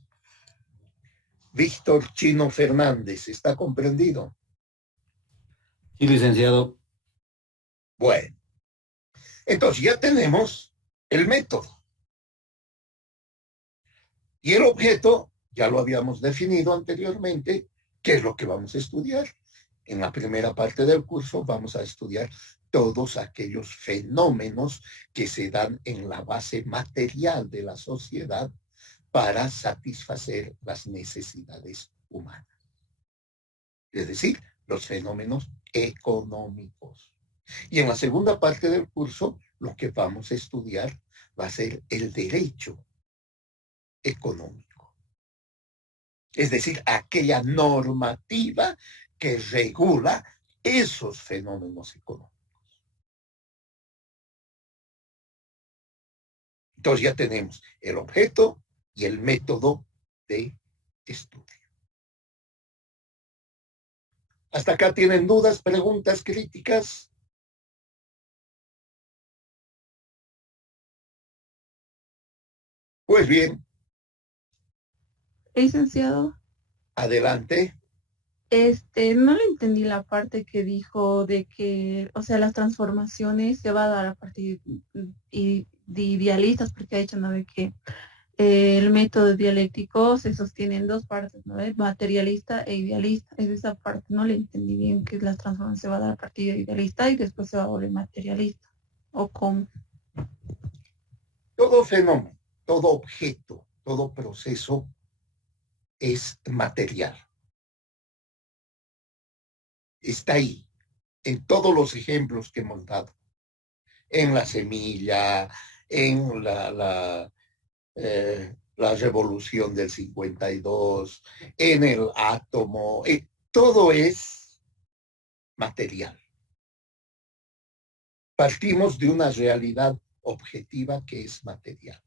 Víctor Chino Fernández, ¿está comprendido? Sí, licenciado. Bueno, entonces ya tenemos el método. Y el objeto, ya lo habíamos definido anteriormente, ¿qué es lo que vamos a estudiar? En la primera parte del curso vamos a estudiar todos aquellos fenómenos que se dan en la base material de la sociedad para satisfacer las necesidades humanas. Es decir, los fenómenos económicos. Y en la segunda parte del curso, lo que vamos a estudiar va a ser el derecho económico. Es decir, aquella normativa que regula esos fenómenos económicos. Entonces ya tenemos el objeto y el método de estudio. ¿Hasta acá tienen dudas, preguntas, críticas? Pues bien. Licenciado, Adelante. no le entendí la parte que dijo de que, o sea, las transformaciones se va a dar a partir de idealistas, porque ha dicho, ¿no?, de que el método dialéctico se sostiene en dos partes, ¿no?, materialista e idealista. Es esa parte, no le entendí bien, que la transformación se va a dar a partir de idealista y después se va a volver materialista, o cómo. Todo fenómeno, todo objeto, todo proceso es material. Está ahí, en todos los ejemplos que hemos dado. En la semilla, en la revolución del 52, en el átomo, todo es material. Partimos de una realidad objetiva que es material.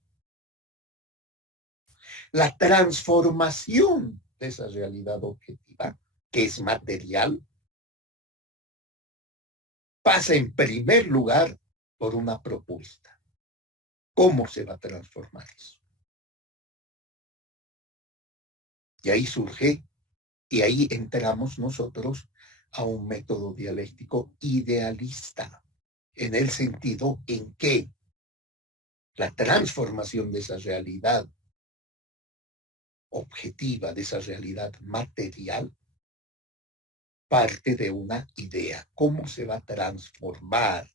La transformación de esa realidad objetiva, que es material, pasa en primer lugar por una propuesta. ¿Cómo se va a transformar eso? Y ahí surge, y ahí entramos nosotros a un método dialéctico idealista, en el sentido en que la transformación de esa realidad objetiva, de esa realidad material, parte de una idea. ¿Cómo se va a transformar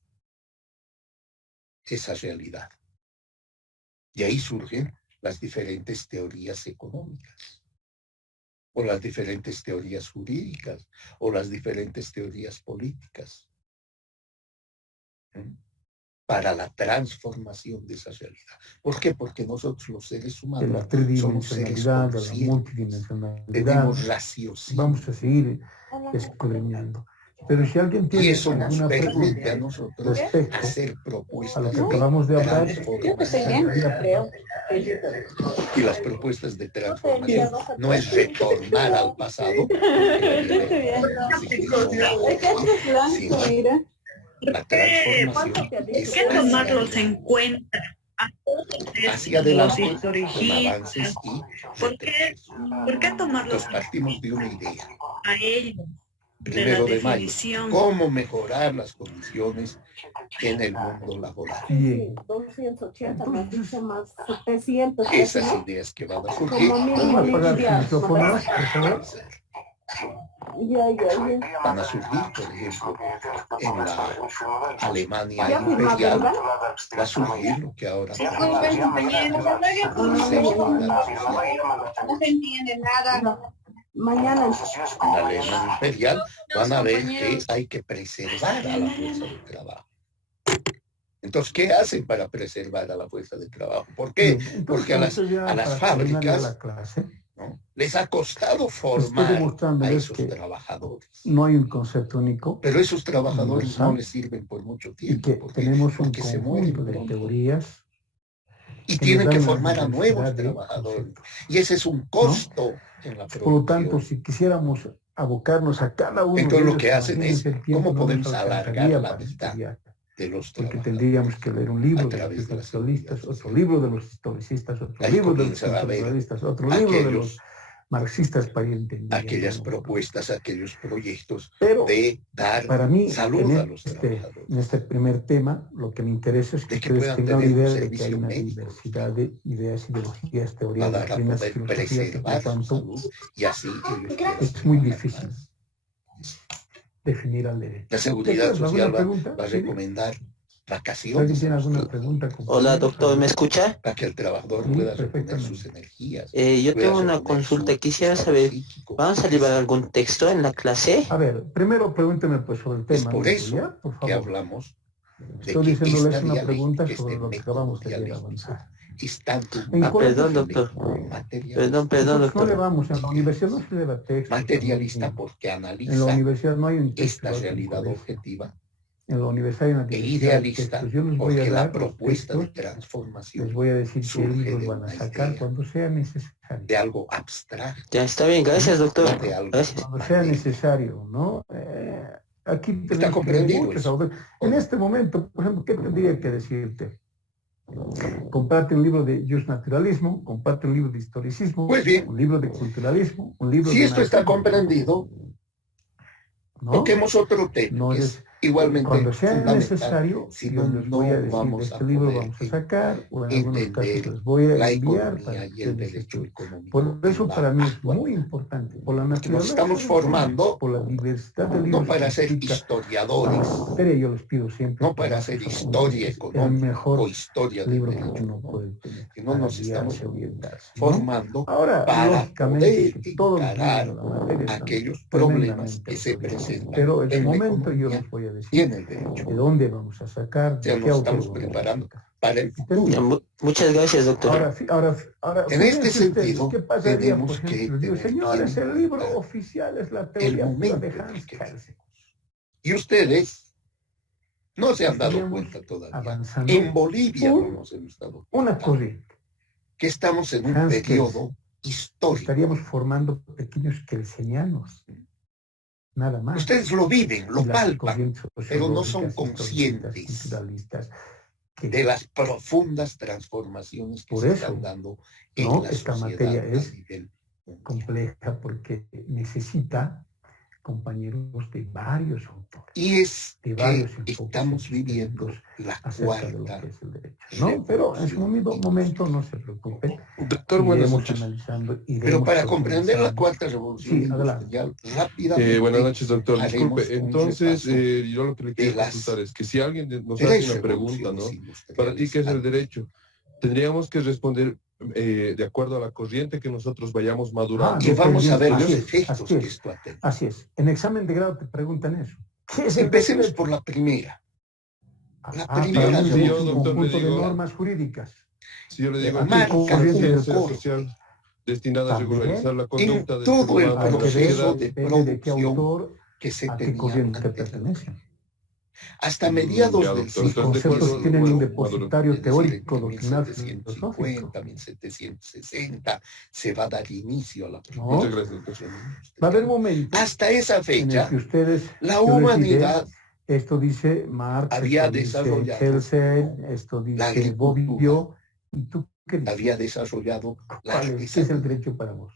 esa realidad? Y ahí surgen las diferentes teorías económicas, o las diferentes teorías jurídicas, o las diferentes teorías políticas, para la transformación de esa realidad. ¿Por qué? Porque nosotros los seres humanos de la somos seres tridimensionalidad, de la conscientes, multidimensionalidad. tenemos raciocinio. Vamos a seguir escudriñando. Pero si alguien tiene Y eso nos alguna permite pregunta a nosotros respecto hacer a lo propuestas que acabamos de hablar, y las propuestas de transformación no es retornar al pasado, sino la transformación es que tomarlos en cuenta hacia adelante los con avances y ¿Por qué tomarlos Entonces partimos de una idea. a ellos? Primero de mayo, definición. cómo mejorar las condiciones en el mundo laboral. Bien. 280 más dicho más 700. Esas ideas que van a surgir. ¿Vamos a apagar su micrófono, por favor? Van a surgir, por ejemplo, en la Alemania imperial, va a surgir lo que ahora no se entiende nada. Mañana en la Alemania imperial van a ver que hay que preservar a la fuerza de trabajo. Entonces, ¿qué hacen para preservar a la fuerza de trabajo? ¿Por qué? Porque a las fábricas, ¿no?, les ha costado formar a esos trabajadores. No hay un concepto único. Pero esos trabajadores no les sirven por mucho tiempo. Y que tenemos un conjunto de teorías. Y tienen que formar a nuevos trabajadores. Y ese es un costo en la producción. Por lo tanto, si quisiéramos abocarnos a cada uno entonces de ellos, lo que hacen es, ¿cómo podemos nos alargar la alcanzaría vida de los porque trabajadores? tendríamos que leer un libro de los historicistas, otro libro de los historicistas, otro libro de los culturalistas, otro libro de los marxistas para ir entendiendo. Aquellas propuestas, aquellos proyectos pero de dar para mí, salud a los trabajadores. En este primer tema, lo que me interesa es que ustedes tengan la idea de que hay una diversidad de ideas, ideologías, teorías, doctrinas, filosofías, que por lo tanto y así es muy difícil definir al derecho. La Seguridad Social va a recomendar vacaciones. ¿Tiene alguna pregunta? Hola, doctor, ¿me escucha? Para que el trabajador pueda reponer sus energías. Yo tengo una consulta. Quisiera saber, ¿vamos a llevar algún texto en la clase? A ver, primero pregúnteme pues sobre el tema. Es por eso por favor. que hablamos de Estoy que diciéndoles esta una pregunta dialéctica, sobre lo que acabamos de avanzar. Perdón, doctor. Perdón, Nosotros no le doctor. vamos, en la universidad no se le da texto. Materialista porque analiza En la universidad no hay un texto. esta realidad objetiva. En la universidad hay una E diversidad de idealista textos. Yo les voy a porque dar la propuesta de textos, transformación les voy a decir qué surge libros de van a una sacar idea, cuando sea necesario. de algo abstracto. Ya está bien, gracias, doctor. De algo Gracias. Cuando sea necesario, ¿no? Aquí Está tenemos que ver comprendido muchos eso. autores. En este momento, por ejemplo, ¿qué tendría que decirte? Comparte un libro de justnaturalismo, comparte un libro de historicismo, Pues bien. un libro de culturalismo, un libro Si de esto está marxismo, comprendido, ¿no? toquemos otro tema, No que es- es igualmente Cuando sea fundamental. necesario, Si yo no, les voy a no decir, vamos este a libro poder vamos a sacar, o en algunos entender casos les voy a la enviar para economía que y el ustedes derecho estudien. económico. Por eso en la para mí es actualidad. muy importante, por la Que nos naturaleza estamos del formando tema, por la diversidad de no libros para que ser implica historiadores, la materia, yo les pido siempre no para que hacer hagan historia el económica mejor o historia del libro que derecho, uno puede tener, que no para nos estamos guiarse, orientarse, ¿no? formando Ahora, para lógicamente, poder que todos los encarar libros de la materia están aquellos problemas tremendamente que se autorizados. presentan Pero en en su la momento yo economía les voy a y decir en el derecho. de dónde vamos a sacar, Ya de qué nos autor estamos vamos a preparando sacar. para el futuro. ¿Entendido? Muchas gracias, doctor. Ahora, En este fíjense ustedes, sentido, ¿qué pasaría, tenemos por que ejemplo? Digo, tener señores, bien el en libro cuenta oficial es la el teoría pura momento de en Hans que Kelsen. Y ustedes no se han dado Estaríamos cuenta todavía. avanzando En Bolivia por no nos hemos dado una cuenta corriente. que estamos en un Hans periodo histórico. Estaríamos formando pequeños kelsenianos, nada más. Ustedes lo viven, lo Y las palpan, corrientes pero no son sociológicas, conscientes culturalistas, que de las profundas transformaciones que por se eso, están dando en ¿no? la Esta sociedad materia a es nivel mundial. compleja porque necesita compañeros de varios autores, Y es de que varios enfoques estamos viviendo específicos la acerca de lo cuarta que es el derecho, ¿no? Pero en su momento no se preocupen. Doctor, buenas Iremos noches. analizando, Pero iremos para comprender la profundizando. cuarta revolución Sí, adelante. industrial rápidamente. Buenas noches, doctor. haremos Disculpe, un entonces repaso yo lo que le de quiero las consultar es que si alguien nos tres hace una pregunta, ¿no? revoluciones Para ti, ¿qué es el industriales derecho? Tendríamos que responder de acuerdo a la corriente que nosotros vayamos madurando. Y vamos a ver Así los es, efectos así que es. esto ha tenido. Así es. En examen de grado te preguntan eso. ¿Qué es el Empecemos derecho? por la primera. La Para primera mí sí, es yo, un doctor, le conjunto de digo- normas jurídicas. Si yo le digo Aquí que es marca una corriente del ciencia coro. social destinada a También regularizar la en conducta del todo ser el humano Hay en la que ver, proceso sociedad. de depende de qué producción autor, que se a qué tenía corriente anteriormente. pertenece. Hasta mediados Ya, del doctor, Los siglo entonces, de conceptos acuerdo, tienen un bueno, depositario es decir, teórico, entre doctrinal, filosófico. 1750, 1760 se va a dar inicio a la ¿No? Muchas gracias, doctor. Va a haber momentos Hasta esa en el fecha, que ustedes, la yo les diré, humanidad esto dice Marx, había esto dice desarrollado Kelsen, esto la dice agricultura, Bobbio, ¿y tú qué dices? había desarrollado la ¿Cuál es? ¿Qué es el artesanía. derecho para vos?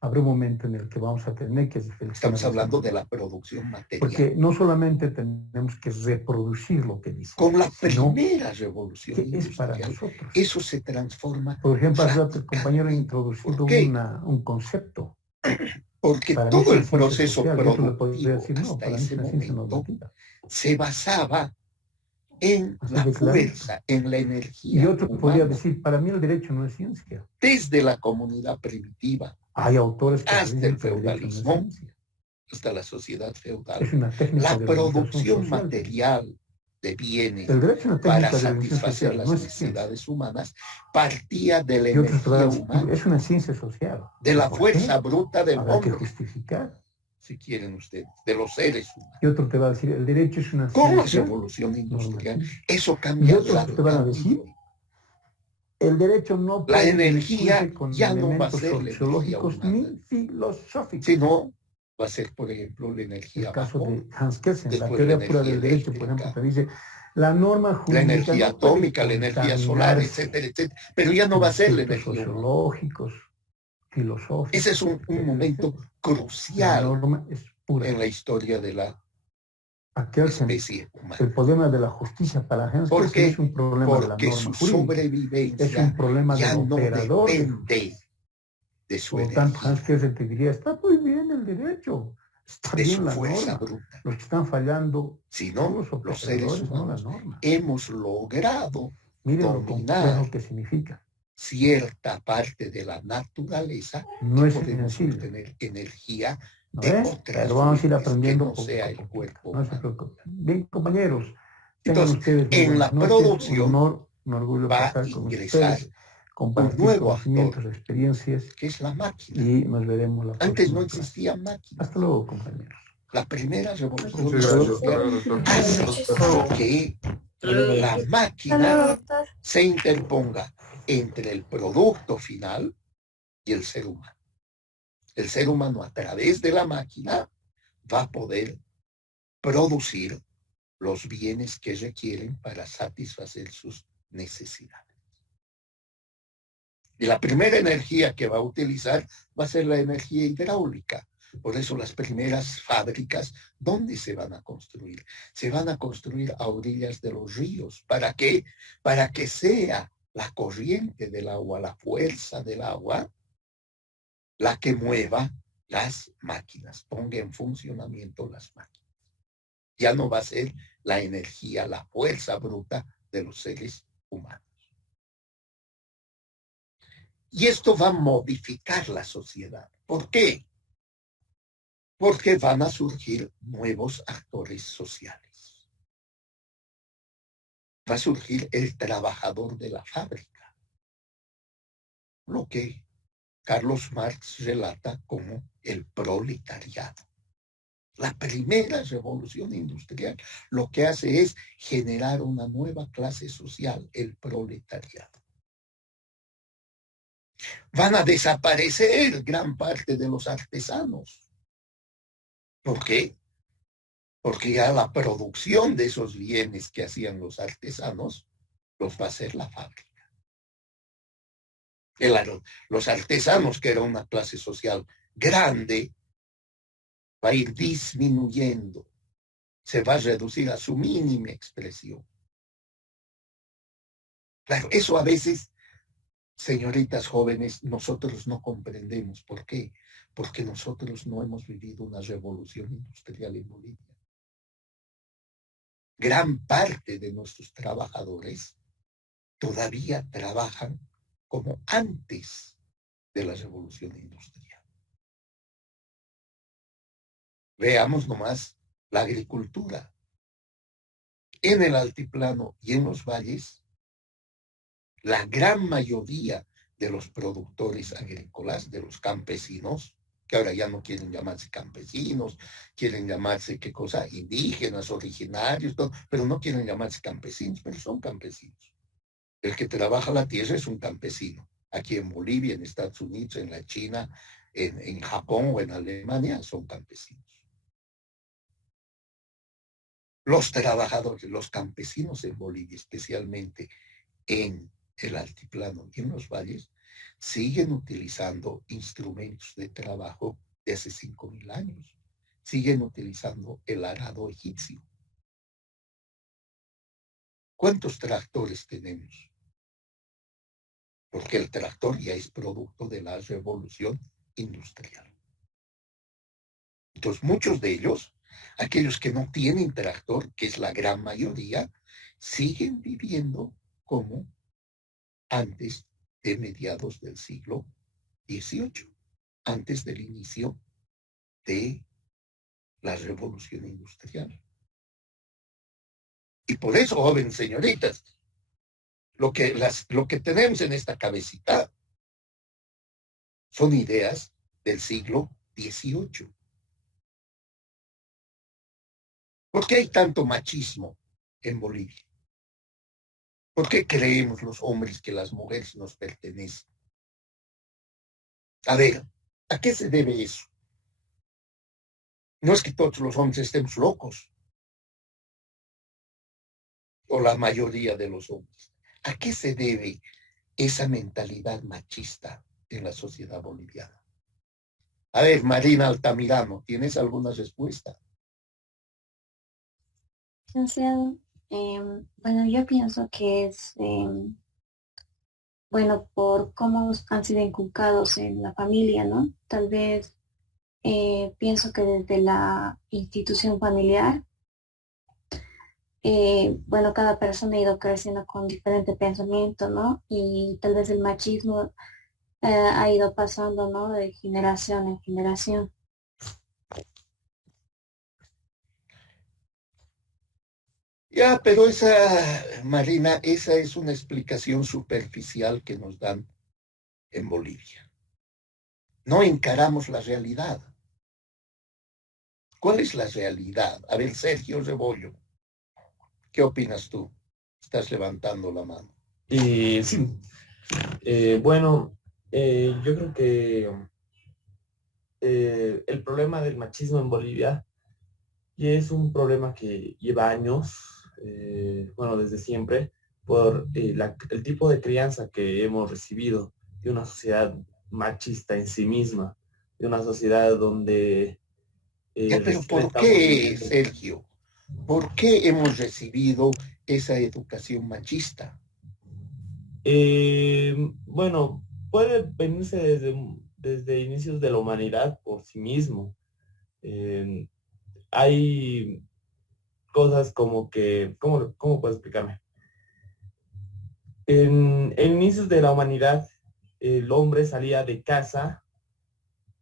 Habrá un momento en el que vamos a tener que reflexionar. Estamos hablando de la producción material. Porque no solamente tenemos que reproducir lo que dice, Con la sino primera revolución qué es para industrial, nosotros. eso se transforma Por ejemplo, hace rato el compañero ha radicalmente. introducido ¿Por qué? un concepto. Porque Para mí todo es el una ciencia proceso social, y otro le podría productivo decir, no, hasta para mí es ese una ciencia momento normativa. se basaba en Así la de claro. fuerza, en la energía Y otro podría humana, decir, para mí el derecho no es ciencia. desde la comunidad primitiva Hay autores que hasta dicen el que el derecho no es feudalismo, ciencia. hasta la sociedad feudal. Es una técnica La de organización producción social. material de bienes El derecho es una para técnica de organización satisfacer social, las no es ciencia. necesidades humanas partía de la Y otros te van a energía decir, humana, es una ciencia social. de la ¿Por fuerza qué? bruta del Habrá que hombre, justificar. si quieren ustedes, de los seres humanos. Y otro te va a decir, el derecho es una Con la ciencia revolución industrial, normativa. eso Y cambia otros te van a decir, radicalmente. el derecho no La puede energía dirigirse con ya no va a elementos ser la energía sociológicos humana, ni filosóficos. sino va a ser, por ejemplo, la El energía caso vapor, de Hans Kelsen, la después teoría la pura del energía derecho, por ejemplo, eléctrica, te dice, la norma la jurídica energía no puede atómica, la energía solar, contaminarse etcétera, etcétera. Pero ya no va a ser la conceptos energía humana. sociológicos, filosóficos. Ese es un etcétera, momento etcétera. La crucial norma es pura. en la historia de la A Kelsen, especie humana. el problema de la justicia para Hans ¿Por Kelsen qué? es un problema de la Porque norma su jurídica. Es sobrevivencia un problema ya del no operador. depende de su Por lo tanto, Hans energía. Kelsen te diría, está muy bien el derecho, está de bien su la fuerza norma. bruta. Los que están fallando Sino son los seres operadores, no la humanos norma. hemos logrado Miren lo dominar complejo que significa. cierta parte de la naturaleza No y es podemos sencillo. obtener energía ¿No de ves? otras Pero vamos a ir fuentes aprendiendo que no poco sea a el poco. cuerpo No se humano. preocupen. Bien, compañeros, tengan Entonces, ustedes muy en buenas la noches. Un producción honor, un orgullo va a pasar con ingresar ustedes, un compartir nuevo conocimientos, actor, experiencias, que es la máquina. y nos veremos la Antes próxima no clase. existían máquinas. Hasta luego, compañeros. La primera revolución Muchas gracias. hace que la máquina se interponga entre el producto final y el ser humano. El ser humano, a través de la máquina, va a poder producir los bienes que requieren para satisfacer sus necesidades. Y la primera energía que va a utilizar va a ser la energía hidráulica. Por eso las primeras fábricas, ¿dónde se van a construir? Se van a construir a orillas de los ríos. ¿Para qué? Para que sea la corriente del agua, la fuerza del agua, la que mueva las máquinas, ponga en funcionamiento las máquinas. Ya no va a ser la energía, la fuerza bruta de los seres humanos. Y esto va a modificar la sociedad. ¿Por qué? Porque van a surgir nuevos actores sociales. Va a surgir el trabajador de la fábrica, lo que Carlos Marx relata como el proletariado. La primera revolución industrial lo que hace es generar una nueva clase social, el proletariado. Van a desaparecer gran parte de los artesanos. ¿Por qué? Porque ya la producción de esos bienes que hacían los artesanos los va a hacer la fábrica. Los artesanos, que era una clase social grande, va a ir disminuyendo. Se va a reducir a su mínima expresión. Claro, eso a veces, señoritas jóvenes, nosotros no comprendemos. ¿Por qué? Porque nosotros no hemos vivido una revolución industrial en Bolivia. Gran parte de nuestros trabajadores todavía trabajan como antes de la revolución industrial. Veamos nomás la agricultura. En el altiplano y en los valles, la gran mayoría de los productores agrícolas, de los campesinos, que ahora ya no quieren llamarse campesinos, quieren llamarse, ¿qué cosa? Indígenas, originarios, todo, pero no quieren llamarse campesinos, pero son campesinos. El que trabaja la tierra es un campesino. Aquí en Bolivia, en Estados Unidos, en la China, en Japón o en Alemania, son campesinos. Los trabajadores, los campesinos en Bolivia, especialmente en el altiplano y en los valles, siguen utilizando instrumentos de trabajo de hace 5.000 años. Siguen utilizando el arado egipcio. ¿Cuántos tractores tenemos? Porque el tractor ya es producto de la revolución industrial. Entonces, muchos de ellos, aquellos que no tienen tractor, que es la gran mayoría, siguen viviendo como antes de mediados del siglo XVIII, antes del inicio de la revolución industrial. Y por eso, jóvenes señoritas, lo que tenemos en esta cabecita son ideas del siglo XVIII. ¿Por qué hay tanto machismo en Bolivia? ¿Por qué creemos los hombres que las mujeres nos pertenecen? A ver, ¿a qué se debe eso? No es que todos los hombres estemos locos, o la mayoría de los hombres. ¿A qué se debe esa mentalidad machista en la sociedad boliviana? A ver, Marina Altamirano, ¿tienes alguna respuesta? Licenciado, bueno, yo pienso que es, bueno, por cómo han sido inculcados en la familia, ¿no? Tal vez pienso que desde la institución familiar, bueno, cada persona ha ido creciendo con diferente pensamiento, ¿no? Y tal vez el machismo ha ido pasando, ¿no? De generación en generación. Ya, pero Marina, esa es una explicación superficial que nos dan en Bolivia. No encaramos la realidad. ¿Cuál es la realidad? A ver, Sergio Rebollo, ¿qué opinas tú? Estás levantando la mano. Sí. Bueno, yo creo que el problema del machismo en Bolivia y es un problema que lleva años, bueno, desde siempre, por el tipo de crianza que hemos recibido de una sociedad machista en sí misma, de una sociedad donde... pero ¿por qué, Sergio? ¿Por qué hemos recibido esa educación machista? Bueno, puede venirse desde inicios de la humanidad por sí mismo. Hay cosas como que, ¿cómo puedo explicarme? En inicios de la humanidad, el hombre salía de casa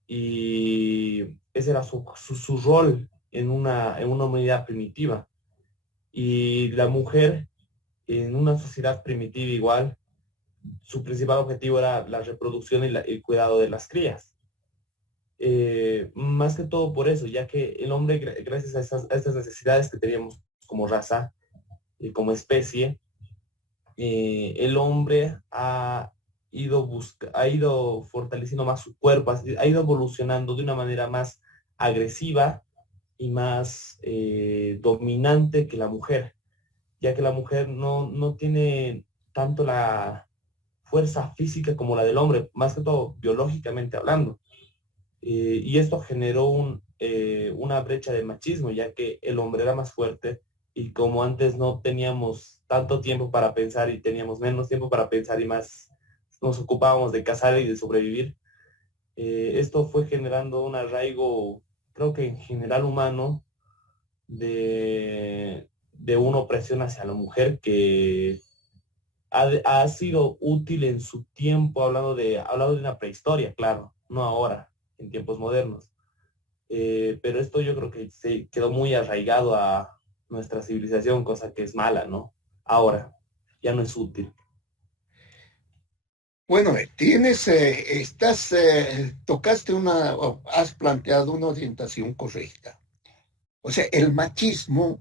y ese era su rol en una humanidad primitiva. Y la mujer, en una sociedad primitiva igual, su principal objetivo era la reproducción y el cuidado de las crías. Más que todo por eso, ya que el hombre, gracias a estas necesidades que teníamos como raza y como especie, el hombre ha ido fortaleciendo más su cuerpo, ha ido evolucionando de una manera más agresiva y más dominante que la mujer, ya que la mujer no tiene tanto la fuerza física como la del hombre, más que todo biológicamente hablando. Y esto generó una brecha de machismo, ya que el hombre era más fuerte y como antes no teníamos tanto tiempo para pensar y teníamos menos tiempo para pensar y más nos ocupábamos de cazar y de sobrevivir, esto fue generando un arraigo, creo que en general humano, de una opresión hacia la mujer que ha sido útil en su tiempo, hablando de una prehistoria, claro, no ahora, en tiempos modernos. Pero esto yo creo que se quedó muy arraigado a nuestra civilización, cosa que es mala, ¿no? Ahora, ya no es útil. Bueno, has planteado una orientación correcta. O sea, el machismo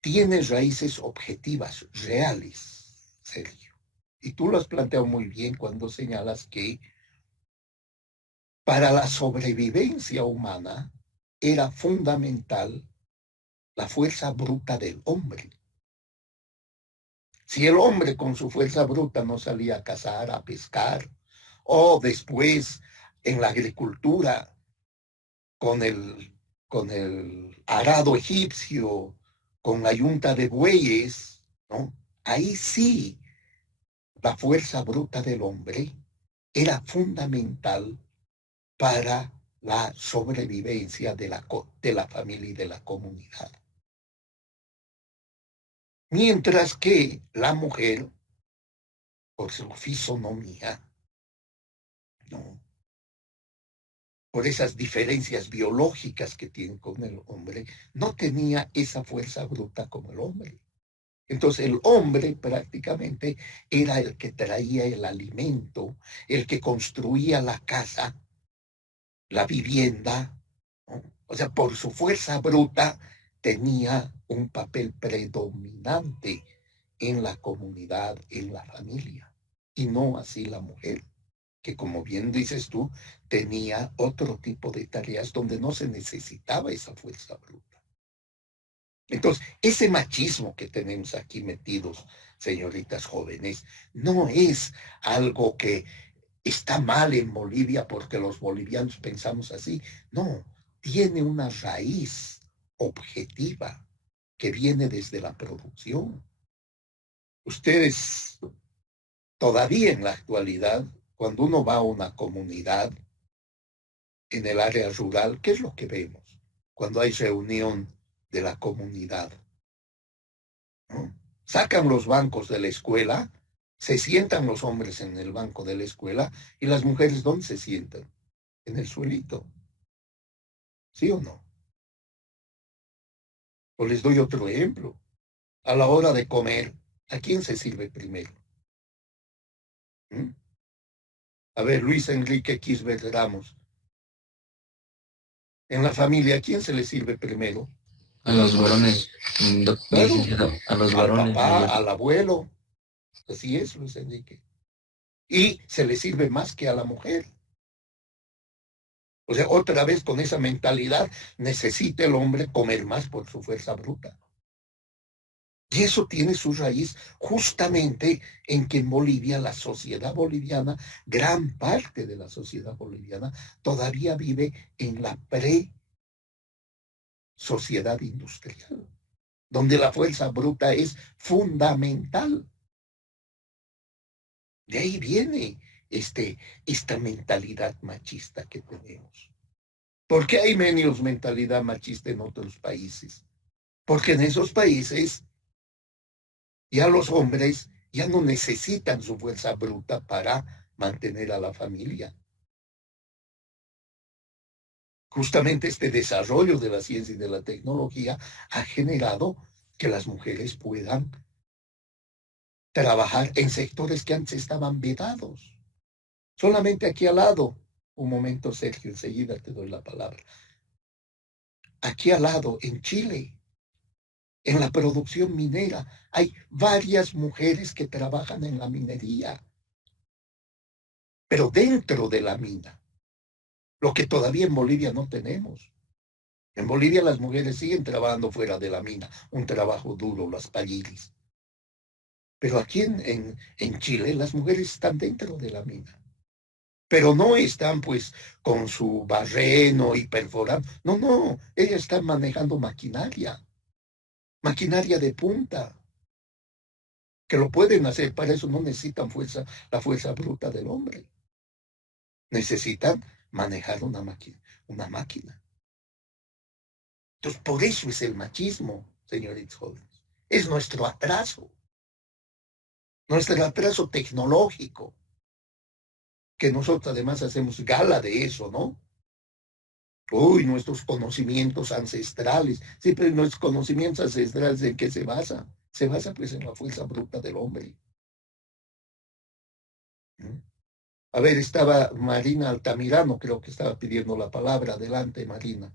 tiene raíces objetivas, reales, Sergio. Y tú lo has planteado muy bien cuando señalas que para la sobrevivencia humana era fundamental la fuerza bruta del hombre. Si el hombre con su fuerza bruta no salía a cazar, a pescar, o después en la agricultura con el arado egipcio, con la yunta de bueyes, ¿no? Ahí sí la fuerza bruta del hombre era fundamental para la sobrevivencia de la familia y de la comunidad. Mientras que la mujer, por su fisonomía, ¿no?, por esas diferencias biológicas que tiene con el hombre, no tenía esa fuerza bruta como el hombre. Entonces el hombre prácticamente era el que traía el alimento, el que construía la casa, la vivienda, ¿no? O sea, por su fuerza bruta tenía un papel predominante en la comunidad, en la familia, y no así la mujer, que como bien dices tú, tenía otro tipo de tareas donde no se necesitaba esa fuerza bruta. Entonces, ese machismo que tenemos aquí metidos, señoritas jóvenes, no es algo que está mal en Bolivia porque los bolivianos pensamos así. No, tiene una raíz objetiva que viene desde la producción. Ustedes, todavía en la actualidad, cuando uno va a una comunidad, en el área rural, ¿qué es lo que vemos cuando hay reunión de la comunidad? ¿No? Sacan los bancos de la escuela, se sientan los hombres en el banco de la escuela y las mujeres, ¿dónde se sientan? En el suelito. ¿Sí o no? O les doy otro ejemplo. A la hora de comer, ¿a quién se sirve primero? ¿Mm? A ver, Luis Enrique Quisbert Ramos. En la familia, ¿a quién se le sirve primero? A los varones, Claro, a los varones. al papá, al abuelo. Así es, Luis Enrique. Y se le sirve más que a la mujer. O sea, otra vez con esa mentalidad, necesita el hombre comer más por su fuerza bruta. Y eso tiene su raíz justamente en que en Bolivia, la sociedad boliviana, gran parte de la sociedad boliviana, todavía vive en la pre-sociedad industrial, donde la fuerza bruta es fundamental. De ahí viene esta mentalidad machista que tenemos. ¿Por qué hay menos mentalidad machista en otros países? Porque en esos países ya los hombres ya no necesitan su fuerza bruta para mantener a la familia. Justamente este desarrollo de la ciencia y de la tecnología ha generado que las mujeres puedan trabajar en sectores que antes estaban vedados. Solamente aquí al lado, un momento, Sergio, enseguida te doy la palabra. Aquí al lado, en Chile, en la producción minera, hay varias mujeres que trabajan en la minería, pero dentro de la mina, lo que todavía en Bolivia no tenemos. En Bolivia las mujeres siguen trabajando fuera de la mina, un trabajo duro, las palliris. Pero aquí en Chile las mujeres están dentro de la mina. Pero no están pues con su barreno y perforando. No, ellas están manejando maquinaria de punta, que lo pueden hacer. Para eso no necesitan la fuerza bruta del hombre. Necesitan manejar una máquina. Entonces, por eso es el machismo, señoritos jóvenes. Es nuestro atraso tecnológico, que nosotros además hacemos gala de eso, ¿no? Uy, nuestros conocimientos ancestrales. Sí, pero nuestros conocimientos ancestrales, ¿en qué se basa? Se basa pues en la fuerza bruta del hombre. A ver, estaba Marina Altamirano, creo que estaba pidiendo la palabra. Adelante, Marina.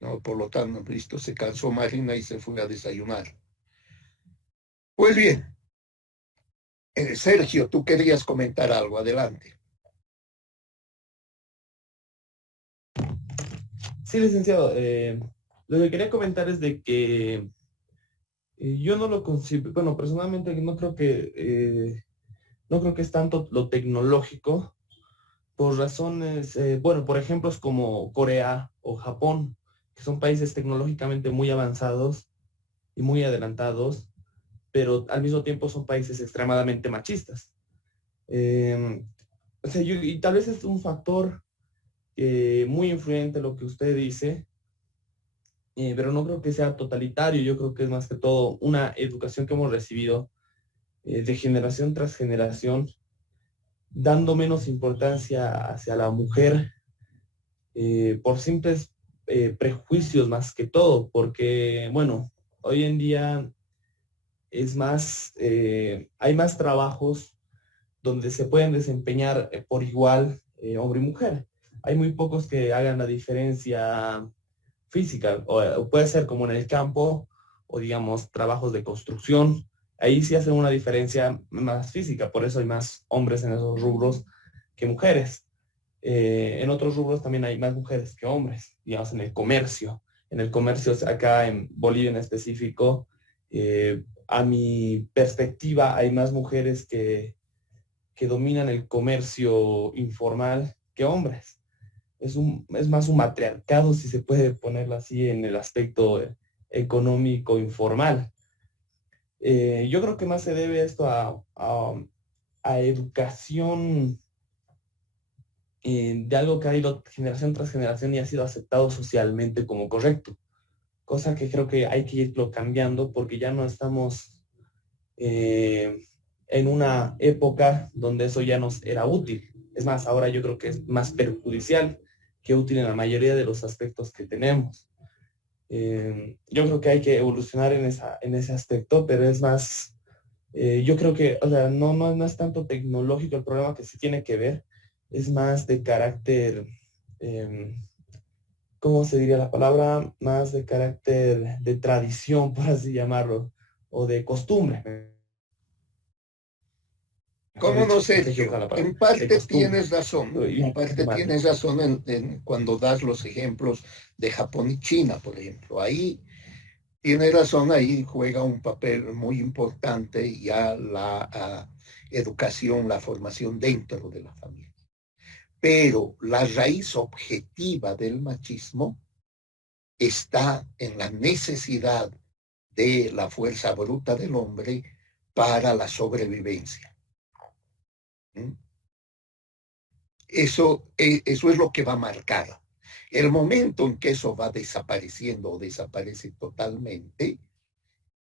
No, por lo tanto, listo, se cansó Marina y se fue a desayunar. Pues bien, Sergio, tú querías comentar algo, adelante. Sí, licenciado. Lo que quería comentar es de que yo no lo concibo, bueno, personalmente no creo que es tanto lo tecnológico, por razones, bueno, por ejemplos como Corea o Japón, que son países tecnológicamente muy avanzados y muy adelantados, pero al mismo tiempo son países extremadamente machistas. O sea, y tal vez es un factor muy influyente lo que usted dice, pero no creo que sea totalitario. Yo creo que es más que todo una educación que hemos recibido de generación tras generación, dando menos importancia hacia la mujer por simples prejuicios más que todo, porque, bueno, hoy en día es más, hay más trabajos donde se pueden desempeñar por igual hombre y mujer. Hay muy pocos que hagan la diferencia física, o puede ser como en el campo, o digamos trabajos de construcción. Ahí sí hacen una diferencia más física, por eso hay más hombres en esos rubros que mujeres. En otros rubros también hay más mujeres que hombres, digamos en el comercio. En el comercio, acá en Bolivia en específico, a mi perspectiva, hay más mujeres que dominan el comercio informal que hombres. Es más un matriarcado, si se puede ponerlo así, en el aspecto económico informal. Yo creo que más se debe esto a educación de algo que ha ido generación tras generación y ha sido aceptado socialmente como correcto, cosa que creo que hay que irlo cambiando porque ya no estamos en una época donde eso ya nos era útil. Es más, ahora yo creo que es más perjudicial que útil en la mayoría de los aspectos que tenemos. Yo creo que hay que evolucionar en ese aspecto, pero es más, yo creo que, o sea, no es tanto tecnológico el problema que se tiene que ver, es más de carácter, ¿cómo se diría la palabra? Más de carácter de tradición, por así llamarlo, o de costumbre. ¿Cómo no, Sergio? En parte tienes razón, cuando das los ejemplos de Japón y China, por ejemplo. Ahí tiene razón, ahí juega un papel muy importante ya la educación, la formación dentro de la familia. Pero la raíz objetiva del machismo está en la necesidad de la fuerza bruta del hombre para la sobrevivencia. Eso es lo que va a marcar. El momento en que eso va desapareciendo o desaparece totalmente,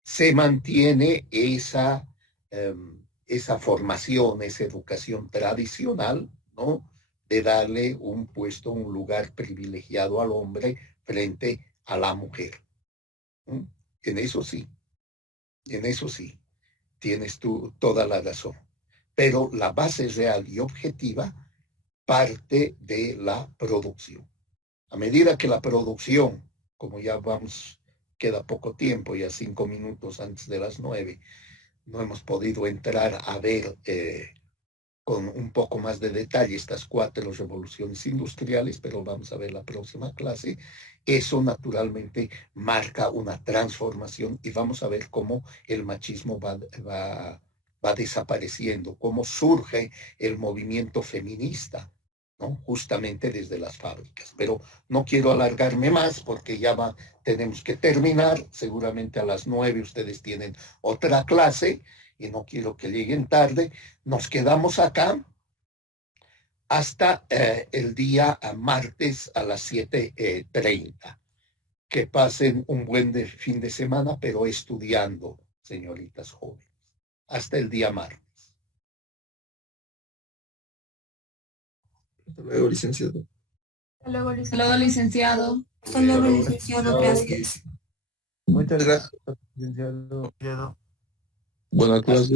se mantiene esa formación, esa educación tradicional, ¿no? De darle un puesto, un lugar privilegiado al hombre frente a la mujer. En eso sí, tienes tú toda la razón. Pero la base real y objetiva parte de la producción. A medida que la producción, como ya queda poco tiempo, ya 5 minutos antes de las 9, no hemos podido entrar a ver con un poco más de detalle estas 4 revoluciones industriales, pero vamos a ver la próxima clase. Eso naturalmente marca una transformación y vamos a ver cómo el machismo va desapareciendo, cómo surge el movimiento feminista, ¿no? Justamente desde las fábricas. Pero no quiero alargarme más porque ya tenemos que terminar. Seguramente a las 9 ustedes tienen otra clase y no quiero que lleguen tarde. Nos quedamos acá hasta el día martes a las 7:30. Que pasen un buen fin de semana, pero estudiando, señoritas jóvenes. Hasta el día martes. Hasta luego, licenciado. Hasta luego, licenciado. Hasta luego, licenciado. Gracias. Muchas gracias, licenciado. Buena clase.